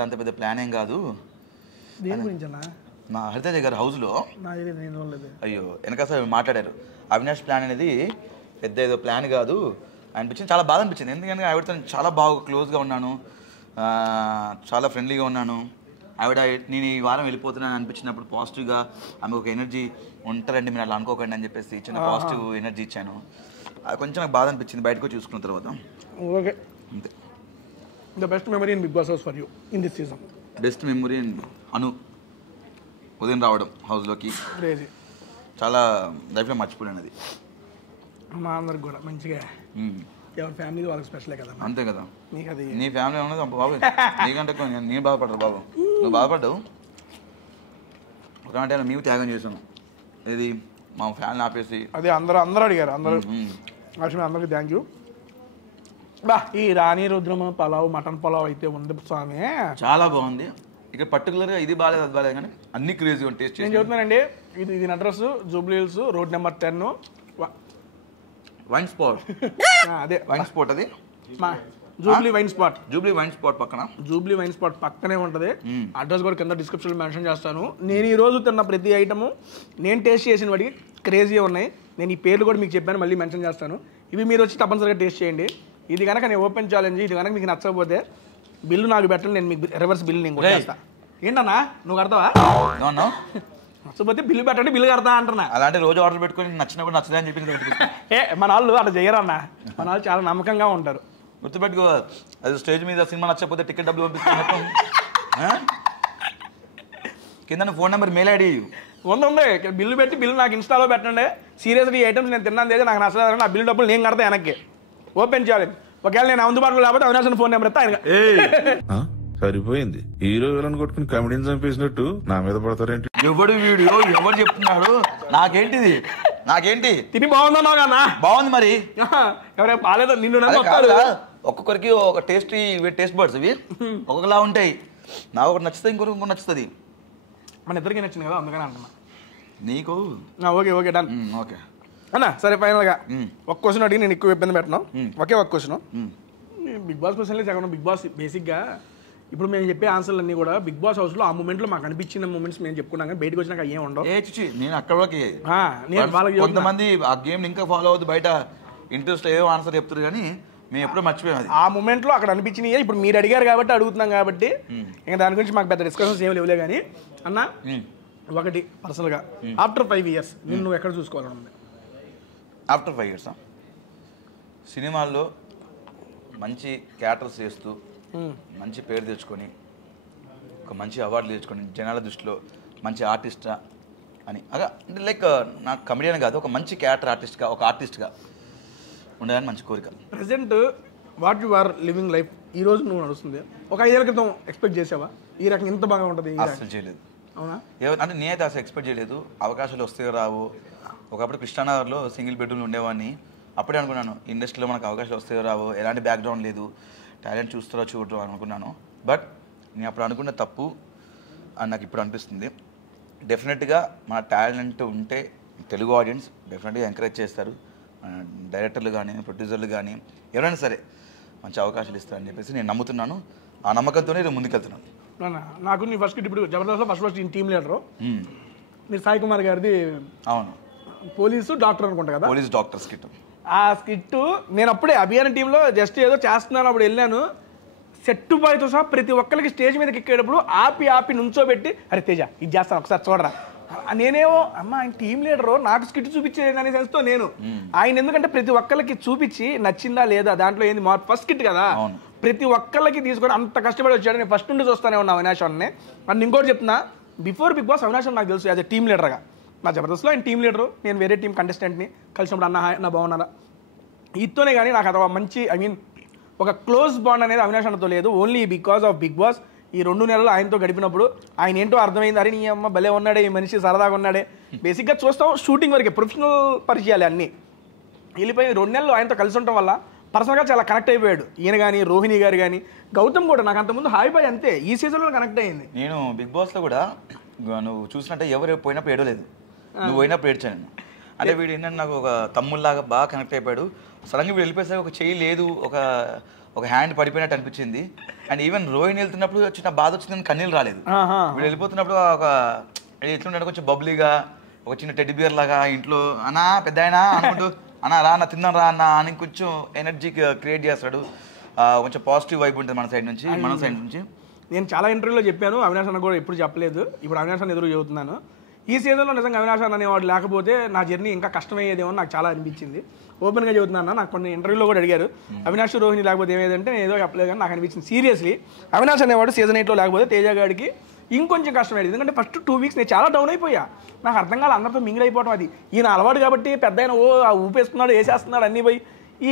అంత పెద్ద ప్లాన్ ఏం కాదు దేని గురించి అన్న నా హరితేజ గారి హౌస్లో అయ్యో వెనక సార్ మాట్లాడారు అవినాష్ ప్లాన్ అనేది పెద్ద ఏదో ప్లాన్ కాదు అనిపించింది చాలా బాధ అనిపించింది ఎందుకంటే ఆవిడతో చాలా బాగా క్లోజ్గా ఉన్నాను చాలా ఫ్రెండ్లీగా ఉన్నాను ఆవిడ నేను ఈ వారం వెళ్ళిపోతున్నాను అనిపించినప్పుడు పాజిటివ్గా ఆమె ఒక ఎనర్జీ ఉంటారండి మీరు అలా అనుకోకండి అని చెప్పేసి చిన్న పాజిటివ్ ఎనర్జీ ఇచ్చాను కొంచెం నాకు బాధ అనిపించింది బయటకు చూసుకున్న తర్వాత ఓకే అంతే the best memory in Bigg Boss house for you in this season best memory అను ఉదయం రావడం హౌస్లోకి క్రేజీ. చాలా లైఫ్లో మర్చిపోలేను అది. మా అందరికి కూడా మంచిగా ఎవరి ఫ్యామిలీ వాళ్ళకి స్పెషలే కదా. అంతే కదా. నీకు అది నీ ఫ్యామిలీ ఉన్నది బాబు నీకంటే నేను బాధపడ్డా బాబు. నువ్వు బాధపడ్డావు ఒకటే మేము త్యాగం చేసాను. ఇది మా ఫ్యామిలీ ఆపేసి అదే అందరూ అడిగారు. అందరూ అందరికి థ్యాంక్ యూ. బా ఈ రాణి రుద్రమ పలావ్ మటన్ పలావ్ అయితే ఉంది స్వామి, చాలా బాగుంది. ఇక్కడ పర్టికులర్గా ఇది బాగాలేదు అది బాగాలేదు కానీ అన్ని క్రేజీ టేస్ట్ నేను చెబుతున్నానండి. ఇది address Jubilee hills road number 10 wine spot. అదే వైన్ స్పాట్ అది Jubilee wine spot. Jubilee wine spot పక్కన జూబ్లీ వైన్ స్పాట్ పక్కనే ఉంటుంది. అడ్రస్ కూడా కింద డిస్క్రిప్షన్లో మెన్షన్ చేస్తాను. నేను ఈ రోజు తిన్న ప్రతి ఐటము నేను టేస్ట్ చేసిన వాటికి క్రేజీగా ఉన్నాయి. నేను ఈ పేర్లు కూడా మీకు చెప్పాను, మళ్ళీ మెన్షన్ చేస్తాను. ఇవి మీరు వచ్చి తప్పనిసరిగా టేస్ట్ చేయండి. ఇది కనుక నేను ఓపెన్ ఛాలెంజ్, ఇది కనుక మీకు నచ్చకపోతే బిల్లు నాకు పెట్టండి, నేను మీకు రివర్స్ బిల్లు నేను కొట్టేస్తా. ఏంటన్నా నువ్వు కడతావా? నచ్చకపోతే బిల్లు పెట్టండి, బిల్లు కడతా అంటున్నా. అలాంటి రోజు ఆర్డర్ పెట్టుకొని నచ్చినప్పుడు నచ్చదే అని చెప్పి మన వాళ్ళు అట్లా చేయరన్నా. మన వాళ్ళు చాలా నమ్మకంగా ఉంటారు. గుర్తుపెట్టుకో, అది స్టేజ్ మీద సినిమా నచ్చకపోతే టికెట్ డబ్బులు పంపిస్తాను. కింద ఫోన్ నెంబర్ మెయిల్ ఐడి ఉంది. బిల్లు పెట్టి బిల్లు నాకు ఇన్స్టాలో పెట్టండి. సీరియస్లీ ఈ ఐటమ్స్ నేను తిన్నాను లేదు నాకు నచ్చలేదు, నా బిల్లు డబ్బులు నేను కడతా వెనక్కి. Open challenge. ఒకవేళ నేను అందుబాటులో లేకపోతే అవినాశ్ ఫోన్ నెంబర్ ఇస్తా ఆయన. సరిపోయింది. హీరో విలన్ కొట్టుకుని కమెడీని చంపేసినట్టు నా మీద పడతారేంటి? ఎవడు వీడియో ఎవరు చెప్తున్నాడు? నాకేంటి తిని బాగుందన్నావు కదా. బాగుంది మరి ఎవరైనా బాగాలేదో నిన్ను ఒక్కొక్కరికి ఒక టేస్ట్ బర్డ్స్ ఇవి ఒక్కొక్కలా ఉంటాయి. నాకు ఒకటి నచ్చుతుంది, ఇంకొకటి నచ్చుతుంది. మన ఇద్దరికి నచ్చింది కదా అందుకని అంటున్నా. నీకు ఓకే డన్. ఓకే అన్నా సరే ఫైనల్గా ఒక క్వశ్చన్ అడిగి నేను ఎక్కువ ఇబ్బంది పెట్టను. ఒకే ఒక క్వశ్చన్. బిగ్ బాస్ క్వశ్చన్లే జగన్. బిగ్ బాస్ బేసిక్గా ఇప్పుడు మేము చెప్పే ఆన్సర్లు అన్నీ కూడా బిగ్ బాస్ హౌస్లో ఆ మూమెంట్లో మాకు అనిపించిన మూమెంట్స్ మేము చెప్పుకున్నాం కానీ బయటకు వచ్చినాక ఏం ఉండవు. నేను అక్కడ కొంతమంది ఆ గేమ్ ఇంకా ఫాలో అవుతుంది, బయట ఇంట్రెస్ట్ ఏదో ఆన్సర్ చెప్తారు కానీ మేము ఎప్పుడూ మర్చిపోయాం. ఆ మూమెంట్లో అక్కడ అనిపించినాయి. ఇప్పుడు మీరు అడిగారు కాబట్టి అడుగుతున్నాం కాబట్టి ఇంకా దాని గురించి మాకు పెద్ద డిస్కషన్స్ ఏమి లేవులే. కానీ అన్న ఒకటి పర్సనల్గా ఆఫ్టర్ 5 years నువ్వు ఎక్కడ చూసుకోవాలనుంది? ఆఫ్టర్ 5 years సినిమాల్లో మంచి క్యారెక్టర్స్ చేస్తూ మంచి పేరు తెచ్చుకొని ఒక మంచి అవార్డులు తెచ్చుకొని జనాల దృష్టిలో మంచి ఆర్టిస్టా అని అలా అంటే లైక్ నాకు కమెడియన్ కాదు, ఒక మంచి క్యారెక్టర్ ఆర్టిస్ట్గా ఒక ఆర్టిస్ట్గా ఉండాలని మంచి కోరిక. Present what you are living life ఈ రోజు నువ్వు నడుస్తుంది. ఒక 5 ఏళ్ల క్రితం ఎక్స్పెక్ట్ చేసావా ఈ రకం ఇంత బాగా ఉంటుంది? అసలు చేయలేదు. అవునా? అంటే నేనైతే అసలు ఎక్స్పెక్ట్ చేయలేదు. అవకాశాలు వస్తే రావు. ఒకప్పుడు కృష్ణానగర్లో సింగిల్ బెడ్రూమ్లో ఉండేవాడిని. అప్పుడే అనుకున్నాను ఇండస్ట్రీలో మనకు అవకాశాలు వస్తే రావు, ఎలాంటి బ్యాక్గ్రౌండ్ లేదు, టాలెంట్ చూస్తారో చూడరు అనుకున్నాను. బట్ నేను అప్పుడు అనుకున్న తప్పు అని నాకు ఇప్పుడు అనిపిస్తుంది. డెఫినెట్గా మన టాలెంట్ ఉంటే తెలుగు ఆడియన్స్ డెఫినెట్గా ఎంకరేజ్ చేస్తారు. డైరెక్టర్లు కానీ ప్రొడ్యూసర్లు కానీ ఎవరైనా సరే మంచి అవకాశాలు ఇస్తారని చెప్పేసి నేను నమ్ముతున్నాను. ఆ నమ్మకంతోనే నేను ముందుకెళ్తున్నాను. నాకు నీ ఫస్ట్ ఇప్పుడు జబర్దస్త్లో ఫస్ట్ టీమ్ లీడరు మీరు సాయి కుమార్ గారిది. అవును, పోలీసు డాక్టర్ అనుకుంటా కదా. Police doctor skit. ఆ స్కిట్ నేను అప్పుడే అభియాన టీంలో జస్ట్ ఏదో చేస్తున్నాను అప్పుడు వెళ్ళాను. సెట్ బాయ్తో సహా ప్రతి ఒక్కరికి స్టేజ్ మీదకి ఎక్కేటప్పుడు ఆపి నుంచోబెట్టి అరే తేజ ఇది చేస్తాను ఒకసారి చూడరా. నేనేమో అమ్మ ఆయన టీం లీడరు నాకు స్కిట్ చూపించేది అనే సెన్స్తో నేను ఆయన ఎందుకంటే ప్రతి ఒక్కరికి చూపించి నచ్చిందా లేదా దాంట్లో ఏంది ఫస్ట్ స్కిట్ కదా ప్రతి ఒక్కరికి తీసుకొని అంత కష్టపడి వచ్చాడు. నేను ఫస్ట్ నుండి చూస్తానే ఉన్నా అవినాష్ అన్నే. అండ్ ఇంకోటి చెప్తున్నా, బిఫోర్ బిగ్ బాస్ అవినాష్ నాకు తెలుసు యాజ్ ఎ టీమ్ లీడర్గా. నా జబర్దస్త్లో ఆయన టీమ్ లీడరు, నేను వేరే టీం కంటెస్టెంట్ని కలిసినప్పుడు అన్న హాయ్ నా బాగున్నారా ఇతోనే. కానీ నాకు అది మంచి ఒక క్లోజ్ బాండ్ అనేది అవినాష్ అన్నతో లేదు. Only because of Bigg Boss ఈ 2 నెలలు ఆయనతో గడిపినప్పుడు ఆయన ఏంటో అర్థమైంది. అరే నీ అమ్మ భలే ఉన్నాడే ఈ మనిషి, సరదాగా ఉన్నాడే. బేసిక్గా చూస్తాం షూటింగ్ వరకే, ప్రొఫెషనల్ పరిచయాలు అన్నీ వెళ్ళిపోయి 2 నెలలు ఆయనతో కలిసి ఉండటం వల్ల పర్సనల్గా చాలా కనెక్ట్ అయిపోయాడు. ఈయన కానీ రోహిణి గారు కానీ గౌతమ్ కూడా నాకు అంతకుముందు హాయ్ బాయ్ అంతే, ఈ సీజన్లో కనెక్ట్ అయ్యింది. నేను బిగ్ బాస్లో కూడా నువ్వు చూసినట్టే ఎవరు పోయినప్పుడు ఏడలేదు, నువ్వు పోయినప్పుడు ఏడ్చాను. అంటే వీడు ఏంటంటే నాకు ఒక తమ్ముళ్ళలాగా బాగా కనెక్ట్ అయిపోయాడు. సడన్గా వీడు వెళ్ళిపోయేసరికి ఒక చెయ్యి లేదు, ఒక హ్యాండ్ పడిపోయినట్టు అనిపించింది. అండ్ ఈవెన్ రోహిణి వెళ్తున్నప్పుడు చిన్న బాధ వచ్చిందని కన్నీళ్ళు రాలేదు. వీడు వెళ్ళిపోతున్నప్పుడు ఒక ఎట్లుంటే కొంచెం బబ్లీగా ఒక చిన్న టెడ్డీ బియర్ లాగా ఇంట్లో అన్నా పెద్ద అయినా అనుకుంటూ అన్నా రా అన్న తిందాం రా అన్న అని కొంచెం ఎనర్జీ క్రియేట్ చేస్తాడు. కొంచెం పాజిటివ్ వైబ్ ఉంటుంది మన సైడ్ నుంచి. నేను చాలా ఇంటర్వ్యూలో చెప్పాను, అవినాష్ అన్న కూడా ఎప్పుడు చెప్పలేదు. ఇప్పుడు అవినాష్ అన్న ఎదురు చెబుతున్నాను. ఈ సీజన్లో నిజంగా అవినాష్ అన్న అనేవాడు లేకపోతే నా జర్నీ ఇంకా కష్టమయ్యేదేమో నాకు చాలా అనిపించింది. ఓపెన్గా చెబుతున్నాను. నాకు కొన్ని ఇంటర్వ్యూలో కూడా అడిగారు అవినాష్ రోహిణి లేకపోతే ఏమేదంటే నేను ఏదో చెప్పలేదు కానీ నాకు అనిపించింది సీరియస్లీ అవినాష్ అనేవాడు సీజన్ 8లో లేకపోతే తేజ గారికి ఇంకొంచెం కష్టమైంది. ఎందుకంటే ఫస్ట్ 2 వీక్స్ నేను చాలా డౌన్ అయిపోయా. నాకు అర్థం కాదు అందరితో మింగిల్ అయిపోవడం. అది ఈయన అలవాటు కాబట్టి పెద్ద ఆయన ఊపేస్తున్నాడు, వేసేస్తున్నాడు అన్నీ పోయి.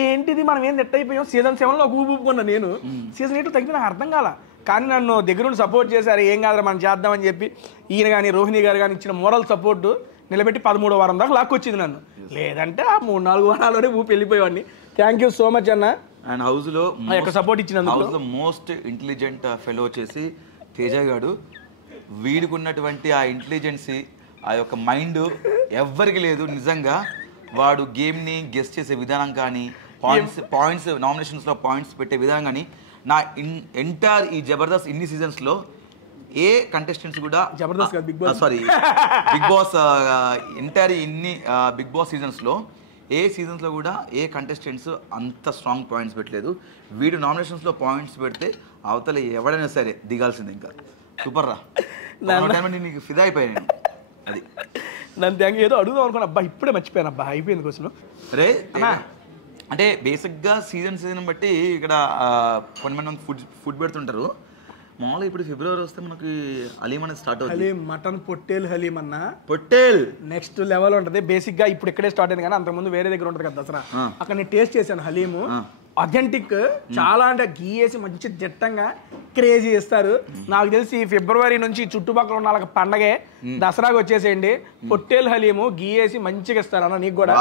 ఏంటిది మనం ఏం నెట్ అయిపోయాం. సీజన్ 7లో ఒక ఊపుకున్నా నేను, సీజన్ 8 తగ్గి నాకు అర్థం కాల. కానీ నన్ను దగ్గరుండి సపోర్ట్ చేశారు. ఏం కాదు మనం చేద్దామని చెప్పి ఈయన కానీ రోహిణి గారు కానీ ఇచ్చిన మోరల్ సపోర్టు నిలబెట్టి 13వ వారం దాకా లాక్కొచ్చింది నన్ను. లేదంటే ఆ 3-4 వారాల్లోనే ఊపి వెళ్ళిపోయేవాడిని. థ్యాంక్ యూ సో మచ్ అన్న. అండ్ హౌస్లో సపోర్ట్ ఇచ్చినందుకు. మోస్ట్ ఇంటెలిజెంట్ ఫెలో వచ్చేసి తేజ గాడు. వీడికి ఉన్నటువంటి ఆ ఇంటెలిజెన్సీ, ఆ యొక్క మైండ్ ఎవ్వరికి లేదు. నిజంగా వాడు గేమ్ని గెస్ట్ చేసే విధానం కానీ, పాయింట్స్ నామినేషన్స్లో పాయింట్స్ పెట్టే విధానం కానీ, నా ఎంటైర్ ఈ జబర్దస్త్ ఇన్ని సీజన్స్లో ఏ కంటెస్టెంట్స్ కూడా Jabardasth Bigg Boss Bigg Boss entire ఇన్ని బిగ్ బాస్ సీజన్స్లో ఏ సీజన్స్లో కూడా ఏ కంటెస్టెంట్స్ అంత స్ట్రాంగ్ పాయింట్స్ పెట్టలేదు. వీడు నామినేషన్స్లో పాయింట్స్ పెడితే అవతల ఎవడైనా సరే దిగాల్సిందే. ఇంకా సూపర్ రా. నీకు ఫిదా అయిపోయాను. అది నన్ను థ్యాంక్ యూ. ఏదో అడుగుదాం అనుకున్నా, అబ్బా ఇప్పుడే మర్చిపోయాను. అబ్బా అయిపోయింది క్వశ్చన్. అరే అంటే బేసిక్గా సీజన్ బట్టి ఇక్కడ కొంతమంది ఫుడ్ పెడుతుంటారు. మామూలుగా ఇప్పుడు ఫిబ్రవరి వస్తే మనకి హలీం అనేది స్టార్ట్ అవుతుంది. హలీం మటన్ పొట్టేల్ హలీం అన్న పొట్టేల్ నెక్స్ట్ లెవెల్ ఉంటుంది. బేసిక్ గా ఇప్పుడు ఇక్కడే స్టార్ట్ అయింది కానీ అంతకుముందు వేరే దగ్గర ఉంటుంది కదా దసరా. అక్కడ నేను టేస్ట్ చేశాను హలీము. అథెంటిక్, చాలా అంటే గీ వేసి మంచి దిట్టంగా క్రేజీ చేస్తారు. నాకు తెలిసి ఫిబ్రవరి నుంచి చుట్టుపక్కల ఉన్న వాళ్ళకి పండగే దసరాకి వచ్చేసేయండి. పొట్టేల్ హలీము గీ వేసి మంచిగా ఇస్తారు అన్న. నీకు కూడా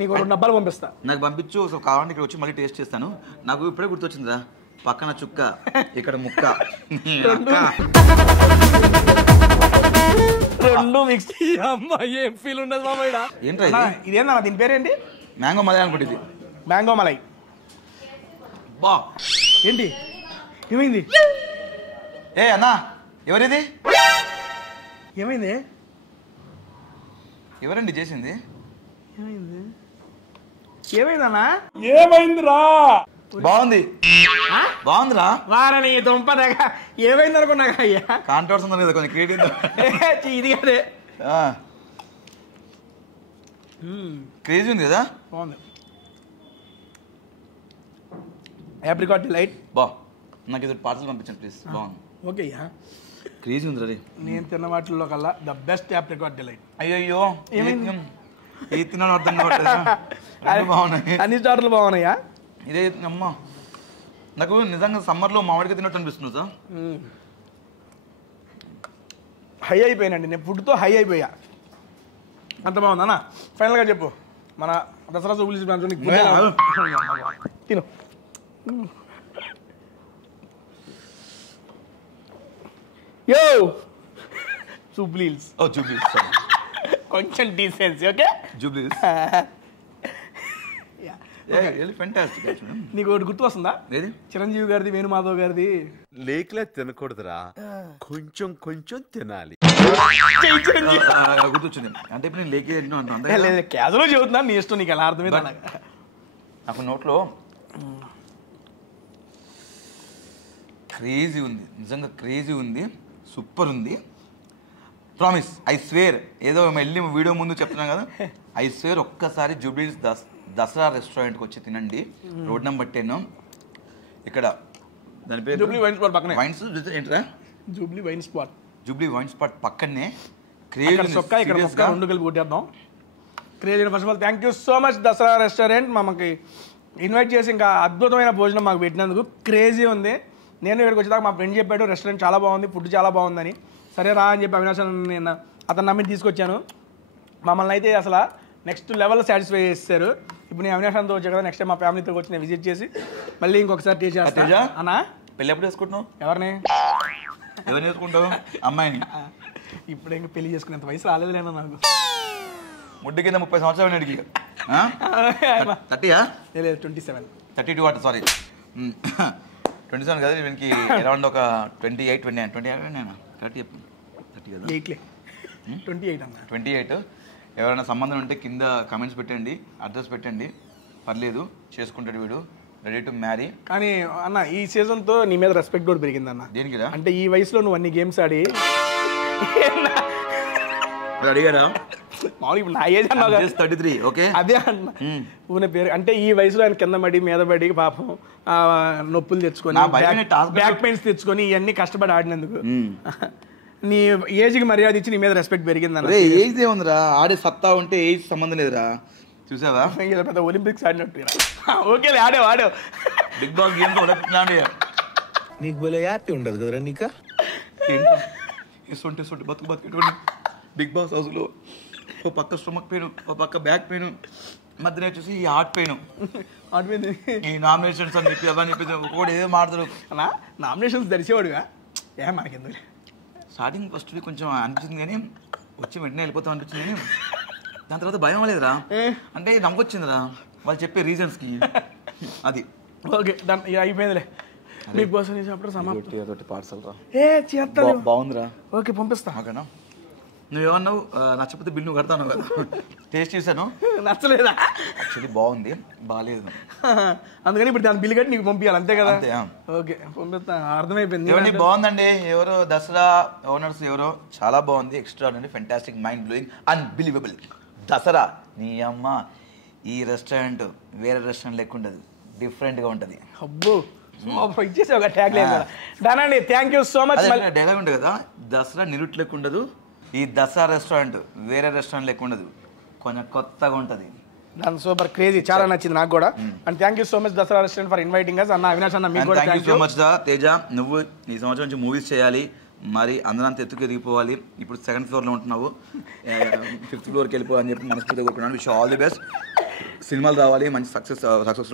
నీకు 2 డబ్బాలు పంపిస్తా. నాకు పంపించు. ఒకసారి కావాలంటే ఇక్కడ వచ్చి మళ్ళీ టేస్ట్ చేస్తాను. నాకు ఇప్పుడే గుర్తొచ్చిందిరా, పక్కన చుక్క ఇక్కడ ముక్క రెండు మిక్స్. ఏం ఫీల్ ఉండదు మామయ్య. ఏంటో ఇదేందా దీని పేరేంటి? మ్యాంగో మలై అనుకుంటుంది. మ్యాంగో మలై. బా ఏంటి ఏమైంది? ఏ అన్నా ఎవరిది? ఏమైంది? ఎవరండి చేసింది? ఏమైంది? ఏమైందన్నా? ఏమైందిరా? బాగుంది బాగుందిరా. వారని దుంప దగ్గర ఏమైంది అనుకున్నా అయ్యా. కాంట్రవర్సీ ఉంది కదా కొంచెం క్రియేటివ్. ఇది అదే క్రేజీ ఉంది కదా. బాగుంది. ఏప్రికాట్ డిలైట్. బా నాకు ఇది పార్సల్ పంపించండి ప్లీజ్. బాగుంది. ఓకే అయ్యా. క్రేజీ ఉంది రే. నేను తిన్న వాటిల్లో కల్లా ద బెస్ట్ ఏప్రికాట్ డిలైట్. అయ్యో ఏ తిన్నాను అర్థం కావట్లేదు. బాగున్నాయి అన్ని స్టార్టర్లు బాగున్నాయా? ఇదే అమ్మ నాకు నిజంగా సమ్మర్లో మామిడిగా తిన్నట్టు అనిపిస్తుంది సార్. హై అయిపోయానండి నేను, ఫుడ్తో హై అయిపోయా. అంత బాగుందన్నా. ఫైనల్గా చెప్పు, మన దసరా చూపులు తిను. యో జూబ్లీస్. ఓ జూబ్లీస్ కొంచెం డీసెన్సీ. ఓకే జూబ్లీస్. ఫెంటాస్టిక్. నీకు ఒకటి గుర్తు వస్తుందా? ఏది? చిరంజీవి గారిది, వేణుమాధవ్ గారిది. లేకలే తినకూడదురా, కొంచెం కొంచెం తినాలి. గుర్తొచ్చింది. అంటే ఇప్పుడు నేను లేకే తింటున్నాను. లేదు క్యాజువల్గా చెబుతున్నాను, నీ ఇష్టం, నీకు ఎలా అర్థమైంది. నాకు నోట్లో క్రేజీ ఉంది, నిజంగా క్రేజీ ఉంది, సూపర్ ఉంది. ప్రామిస్, ఐ స్వేర్, ఏదో వెళ్ళి వీడియో ముందు చెప్తున్నాం కదా, ఐ స్వేర్ ఒక్కసారి జూబ్లీస్ దసరా రెస్టారెంట్కి వచ్చి తినండి. రోడ్ నెంబర్ 10 ఇక్కడ, దాని పేరు జూబ్లీ వైన్ స్పాట్ పక్కనే. వైన్స్ ఏంట్రా? Jubilee wine spot. Jubilee wine spot పక్కనే. క్రేజీ ఇక్కడ రెండు కలిపి కొట్టేద్దాం. Crazy. First of all thank you so much Dasara restaurant మమ్మకి ఇన్వైట్ చేసి ఇంకా అద్భుతమైన భోజనం మాకు పెట్టినందుకు. క్రేజీ ఉంది. నేను ఇక్కడికి వచ్చేదాకా మా ఫ్రెండ్ చెప్పాడు రెస్టారెంట్ చాలా బాగుంది, ఫుడ్ చాలా బాగుందని. సరే రా అని చెప్పి అవినాష్ నేను అతను నమ్మి తీసుకొచ్చాను. మమ్మల్ని అయితే అసలు నెక్స్ట్ లెవెల్ సాటిస్ఫై చేస్తారు. ఇప్పుడు నేను అవినాషంతో వచ్చా కదా, నెక్స్ట్ టైం మా ఫ్యామిలీతో వచ్చి నేను విజిట్ చేసి మళ్ళీ ఇంకొకసారి టేస్ట్ చేస్తా. అన్నా పెళ్ళి ఎప్పుడు వేసుకుంటున్నావు? ఎవరిని వేసుకుంటావు? అమ్మాయిని. ఇప్పుడు ఇంకా పెళ్లి చేసుకునేంత వయసు రాలేదులేనా నాకు. ముడ్డు కింద 30 సంవత్సరాలు అడిగి 30యా? లేదు 27. 32 అట, సారీ 27 కదా. వీనికి అరౌండ్ ఒక 28, 29, 30 చెప్పు. 30 కదా, 28 అన్న. 28. ఎవరైనా సంబంధం ఉంటే కింద కమెంట్స్ పెట్టండి, అడ్రస్ పెట్టండి, పర్లేదు, చేసుకుంటాడు వీడు, రెడీ టు మ్యారీ. కానీ అన్న ఈ సీజన్తో నీ మీద రెస్పెక్ట్ కూడా పెరిగింది అన్న. దేనికిరా? అంటే ఈ వయసులో నువ్వు అన్ని గేమ్స్ ఆడి అడిగారా మామూలు ఇప్పుడు నా ఏజ్ అన్నావు కదా. 33 ఓకే. అదే అన్న ఊనే పేరు అంటే ఈ వయసులో ఆయన కింద పడి మీద పడి పాపం నొప్పులు తెచ్చుకొని బ్యాక్ పెయిన్స్ తెచ్చుకొని ఇవన్నీ కష్టపడి ఆడినందుకు నీ ఏజ్కి మర్యాద ఇచ్చి నీ మీద రెస్పెక్ట్ పెరిగింది అన్న. ఏజ్ ఏముందిరా, ఆడే సత్తా ఉంటే ఏజ్ సంబంధం లేదురా. చూసావా పెద్ద ఒలింపిక్స్ ఆడినట్టు. ఓకేలే ఆడేవు బిగ్ బాస్ గేమ్ నీకు భలే హ్యాపీ ఉండదు కదరా నీకా? ఇస్తుంటే బతుకుని బిగ్ బాస్ హౌస్లో ఓ పక్క స్టొమక్ పెయిన్, ఓ పక్క బ్యాక్ పెయిన్, మధ్యన వచ్చేసి ఈ హార్ట్ పెయిన్, ఈ నామినేషన్స్ అని చెప్పి అవన్నీ చెప్పి ఒకటి ఏదో మాడతారు అన్నా. నామినేషన్స్ తెలిసేవాడుగా మనకెందుకు స్టార్టింగ్ ఫస్ట్ కొంచెం అనిపించింది కానీ వచ్చి వెంటనే వెళ్ళిపోతాం అనిపించింది కానీ దాని తర్వాత భయం లేదురా, అంటే నమ్మకొచ్చిందిరా వాళ్ళు చెప్పే రీజన్స్కి. అది ఓకే అయిపోయిందిలే. బిగ్ బాస్ సమాప్తం. పార్సల్ రా చేస్తా బాగుందిరా. ఓకే పంపిస్తా. ఓకేనా, నువ్వేమన్నావు నచ్చకపోతే బిల్ నువ్వు కడతాను కదా. టేస్ట్ చేశాను, నచ్చలేదా? యాక్చువల్లీ బాగుంది, బాగాలేదు. అందుకని ఇప్పుడు దాని బిల్ కట్టి నీకు పంపించాలి అంతే కదా. అంతే. ఓకే పంపిస్తా. అర్థమైపోయింది. ఏమండి బాగుందండి. ఎవరో దసరా ఓనర్స్ ఎవరో చాలా బాగుంది, ఎక్స్ట్రా అండి, fantastic, mind blowing, unbelievable. Dasara నీ అమ్మ ఈ రెస్టారెంట్ వేరే రెస్టారెంట్ లెక్క ఉండదు, డిఫరెంట్గా ఉంటుంది. అబ్బో ఇచ్చేసి ఒక ట్యాగ్ లేదు కదా. దానండి thank you so much. Dialogue ఉంటుంది కదా, దసరా నిరుట్ లెక్క ఉండదు, ఈ దసరా రెస్టారెంట్ వేరే రెస్టారెంట్ లెక్క ఉండదు, కొంచెం కొత్తగా ఉంటుంది. దాని సూపర్ క్రేజీ, చాలా నచ్చింది నాకు కూడా. And thank you so much Dasara restaurant for inviting us. అన్న అవినాష్ అన్న మీకు కూడా thank you so much Teja. నువ్వు ఈ సంవత్సరం నుంచి మూవీస్ చేయాలి, మరి అందరంతా ఎత్తుకు ఎదిగిపోవాలి. ఇప్పుడు 2nd ఫ్లోర్లో ఉంటున్నావు, 5th ఫ్లోర్కి వెళ్ళిపోవాలని చెప్పి మనస్ఫూర్తిగా కోరుకుంటున్నాను. Wish all the best. సినిమాలు రావాలి, మంచి సక్సెస్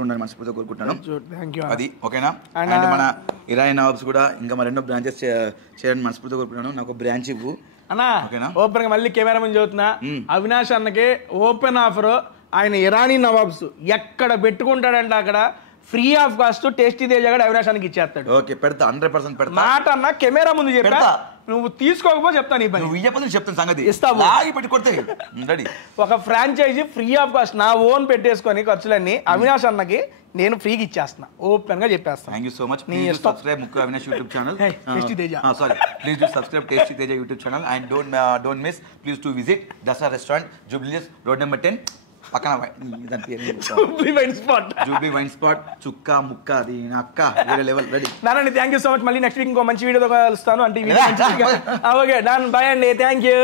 ఉండాలని మనస్ఫూర్తిగా కోరుకుంటున్నాను. అది ఓకేనా. అండ్ మన ఇరాయి నవాబ్స్ కూడా ఇంకా మరెన్నో బ్రాంచెస్ చేయాలని మనస్ఫూర్తిగా కోరుకుంటున్నాను. నాకు బ్రాంచ్ ఇవ్వు అన్నా. ఓపెన్ గా మళ్ళీ కెమెరా ముందు చదువుతున్నా. అవినాష్ అన్నకి ఓపెన్ ఆఫర్, ఆయన ఇరానీ నవాబ్స్ ఎక్కడ పెట్టుకుంటాడంటే అక్కడ free of cost tasty Teja కూడా అవినాష్ అన్నకి ఇచ్చేస్తాడు. ఓకే పెడతా, 100% పెడతా. మాట అన్న కెమెరా ముందు చెప్పా, నువ్వు తీసుకోకపోతే చెప్తాను. ఈ పని నువ్వు ఇయ్యకపోతే చెప్తాను సంగతి. ఇస్తావు, లాగి పెట్టి కొడితే రెడీ. ఒక ఫ్రాంచైజీ ఫ్రీ ఆఫ్ కాస్ట్ నా ఓన్ పెట్టేసుకొని ఖర్చులన్నీ అవినాష్ అన్నకి నేను ఫ్రీగా ఇచ్చేస్తున్నా, ఓపెన్ గా చెప్పేస్తాను. Thank you so much. Please subscribe Mukku Avinash YouTube channel. Tasty Teja. Sorry, please do subscribe tasty Teja YouTube channel. And don't miss, please to visit Dasara restaurant, Jubilees road number 10 పక్కన. దాని పేరు జూబ్లీ వైన్ స్పాట్. చుక్క ముక్క అది నా అక్క వేరే లెవెల్. రెడీ నానండి. Thank you so much. మళ్ళీ నెక్స్ట్ వీక్ ఇంకో మంచి వీడియోతో కలుస్తాను. అంటే ఓకే డన్, బై అండి. Thank you.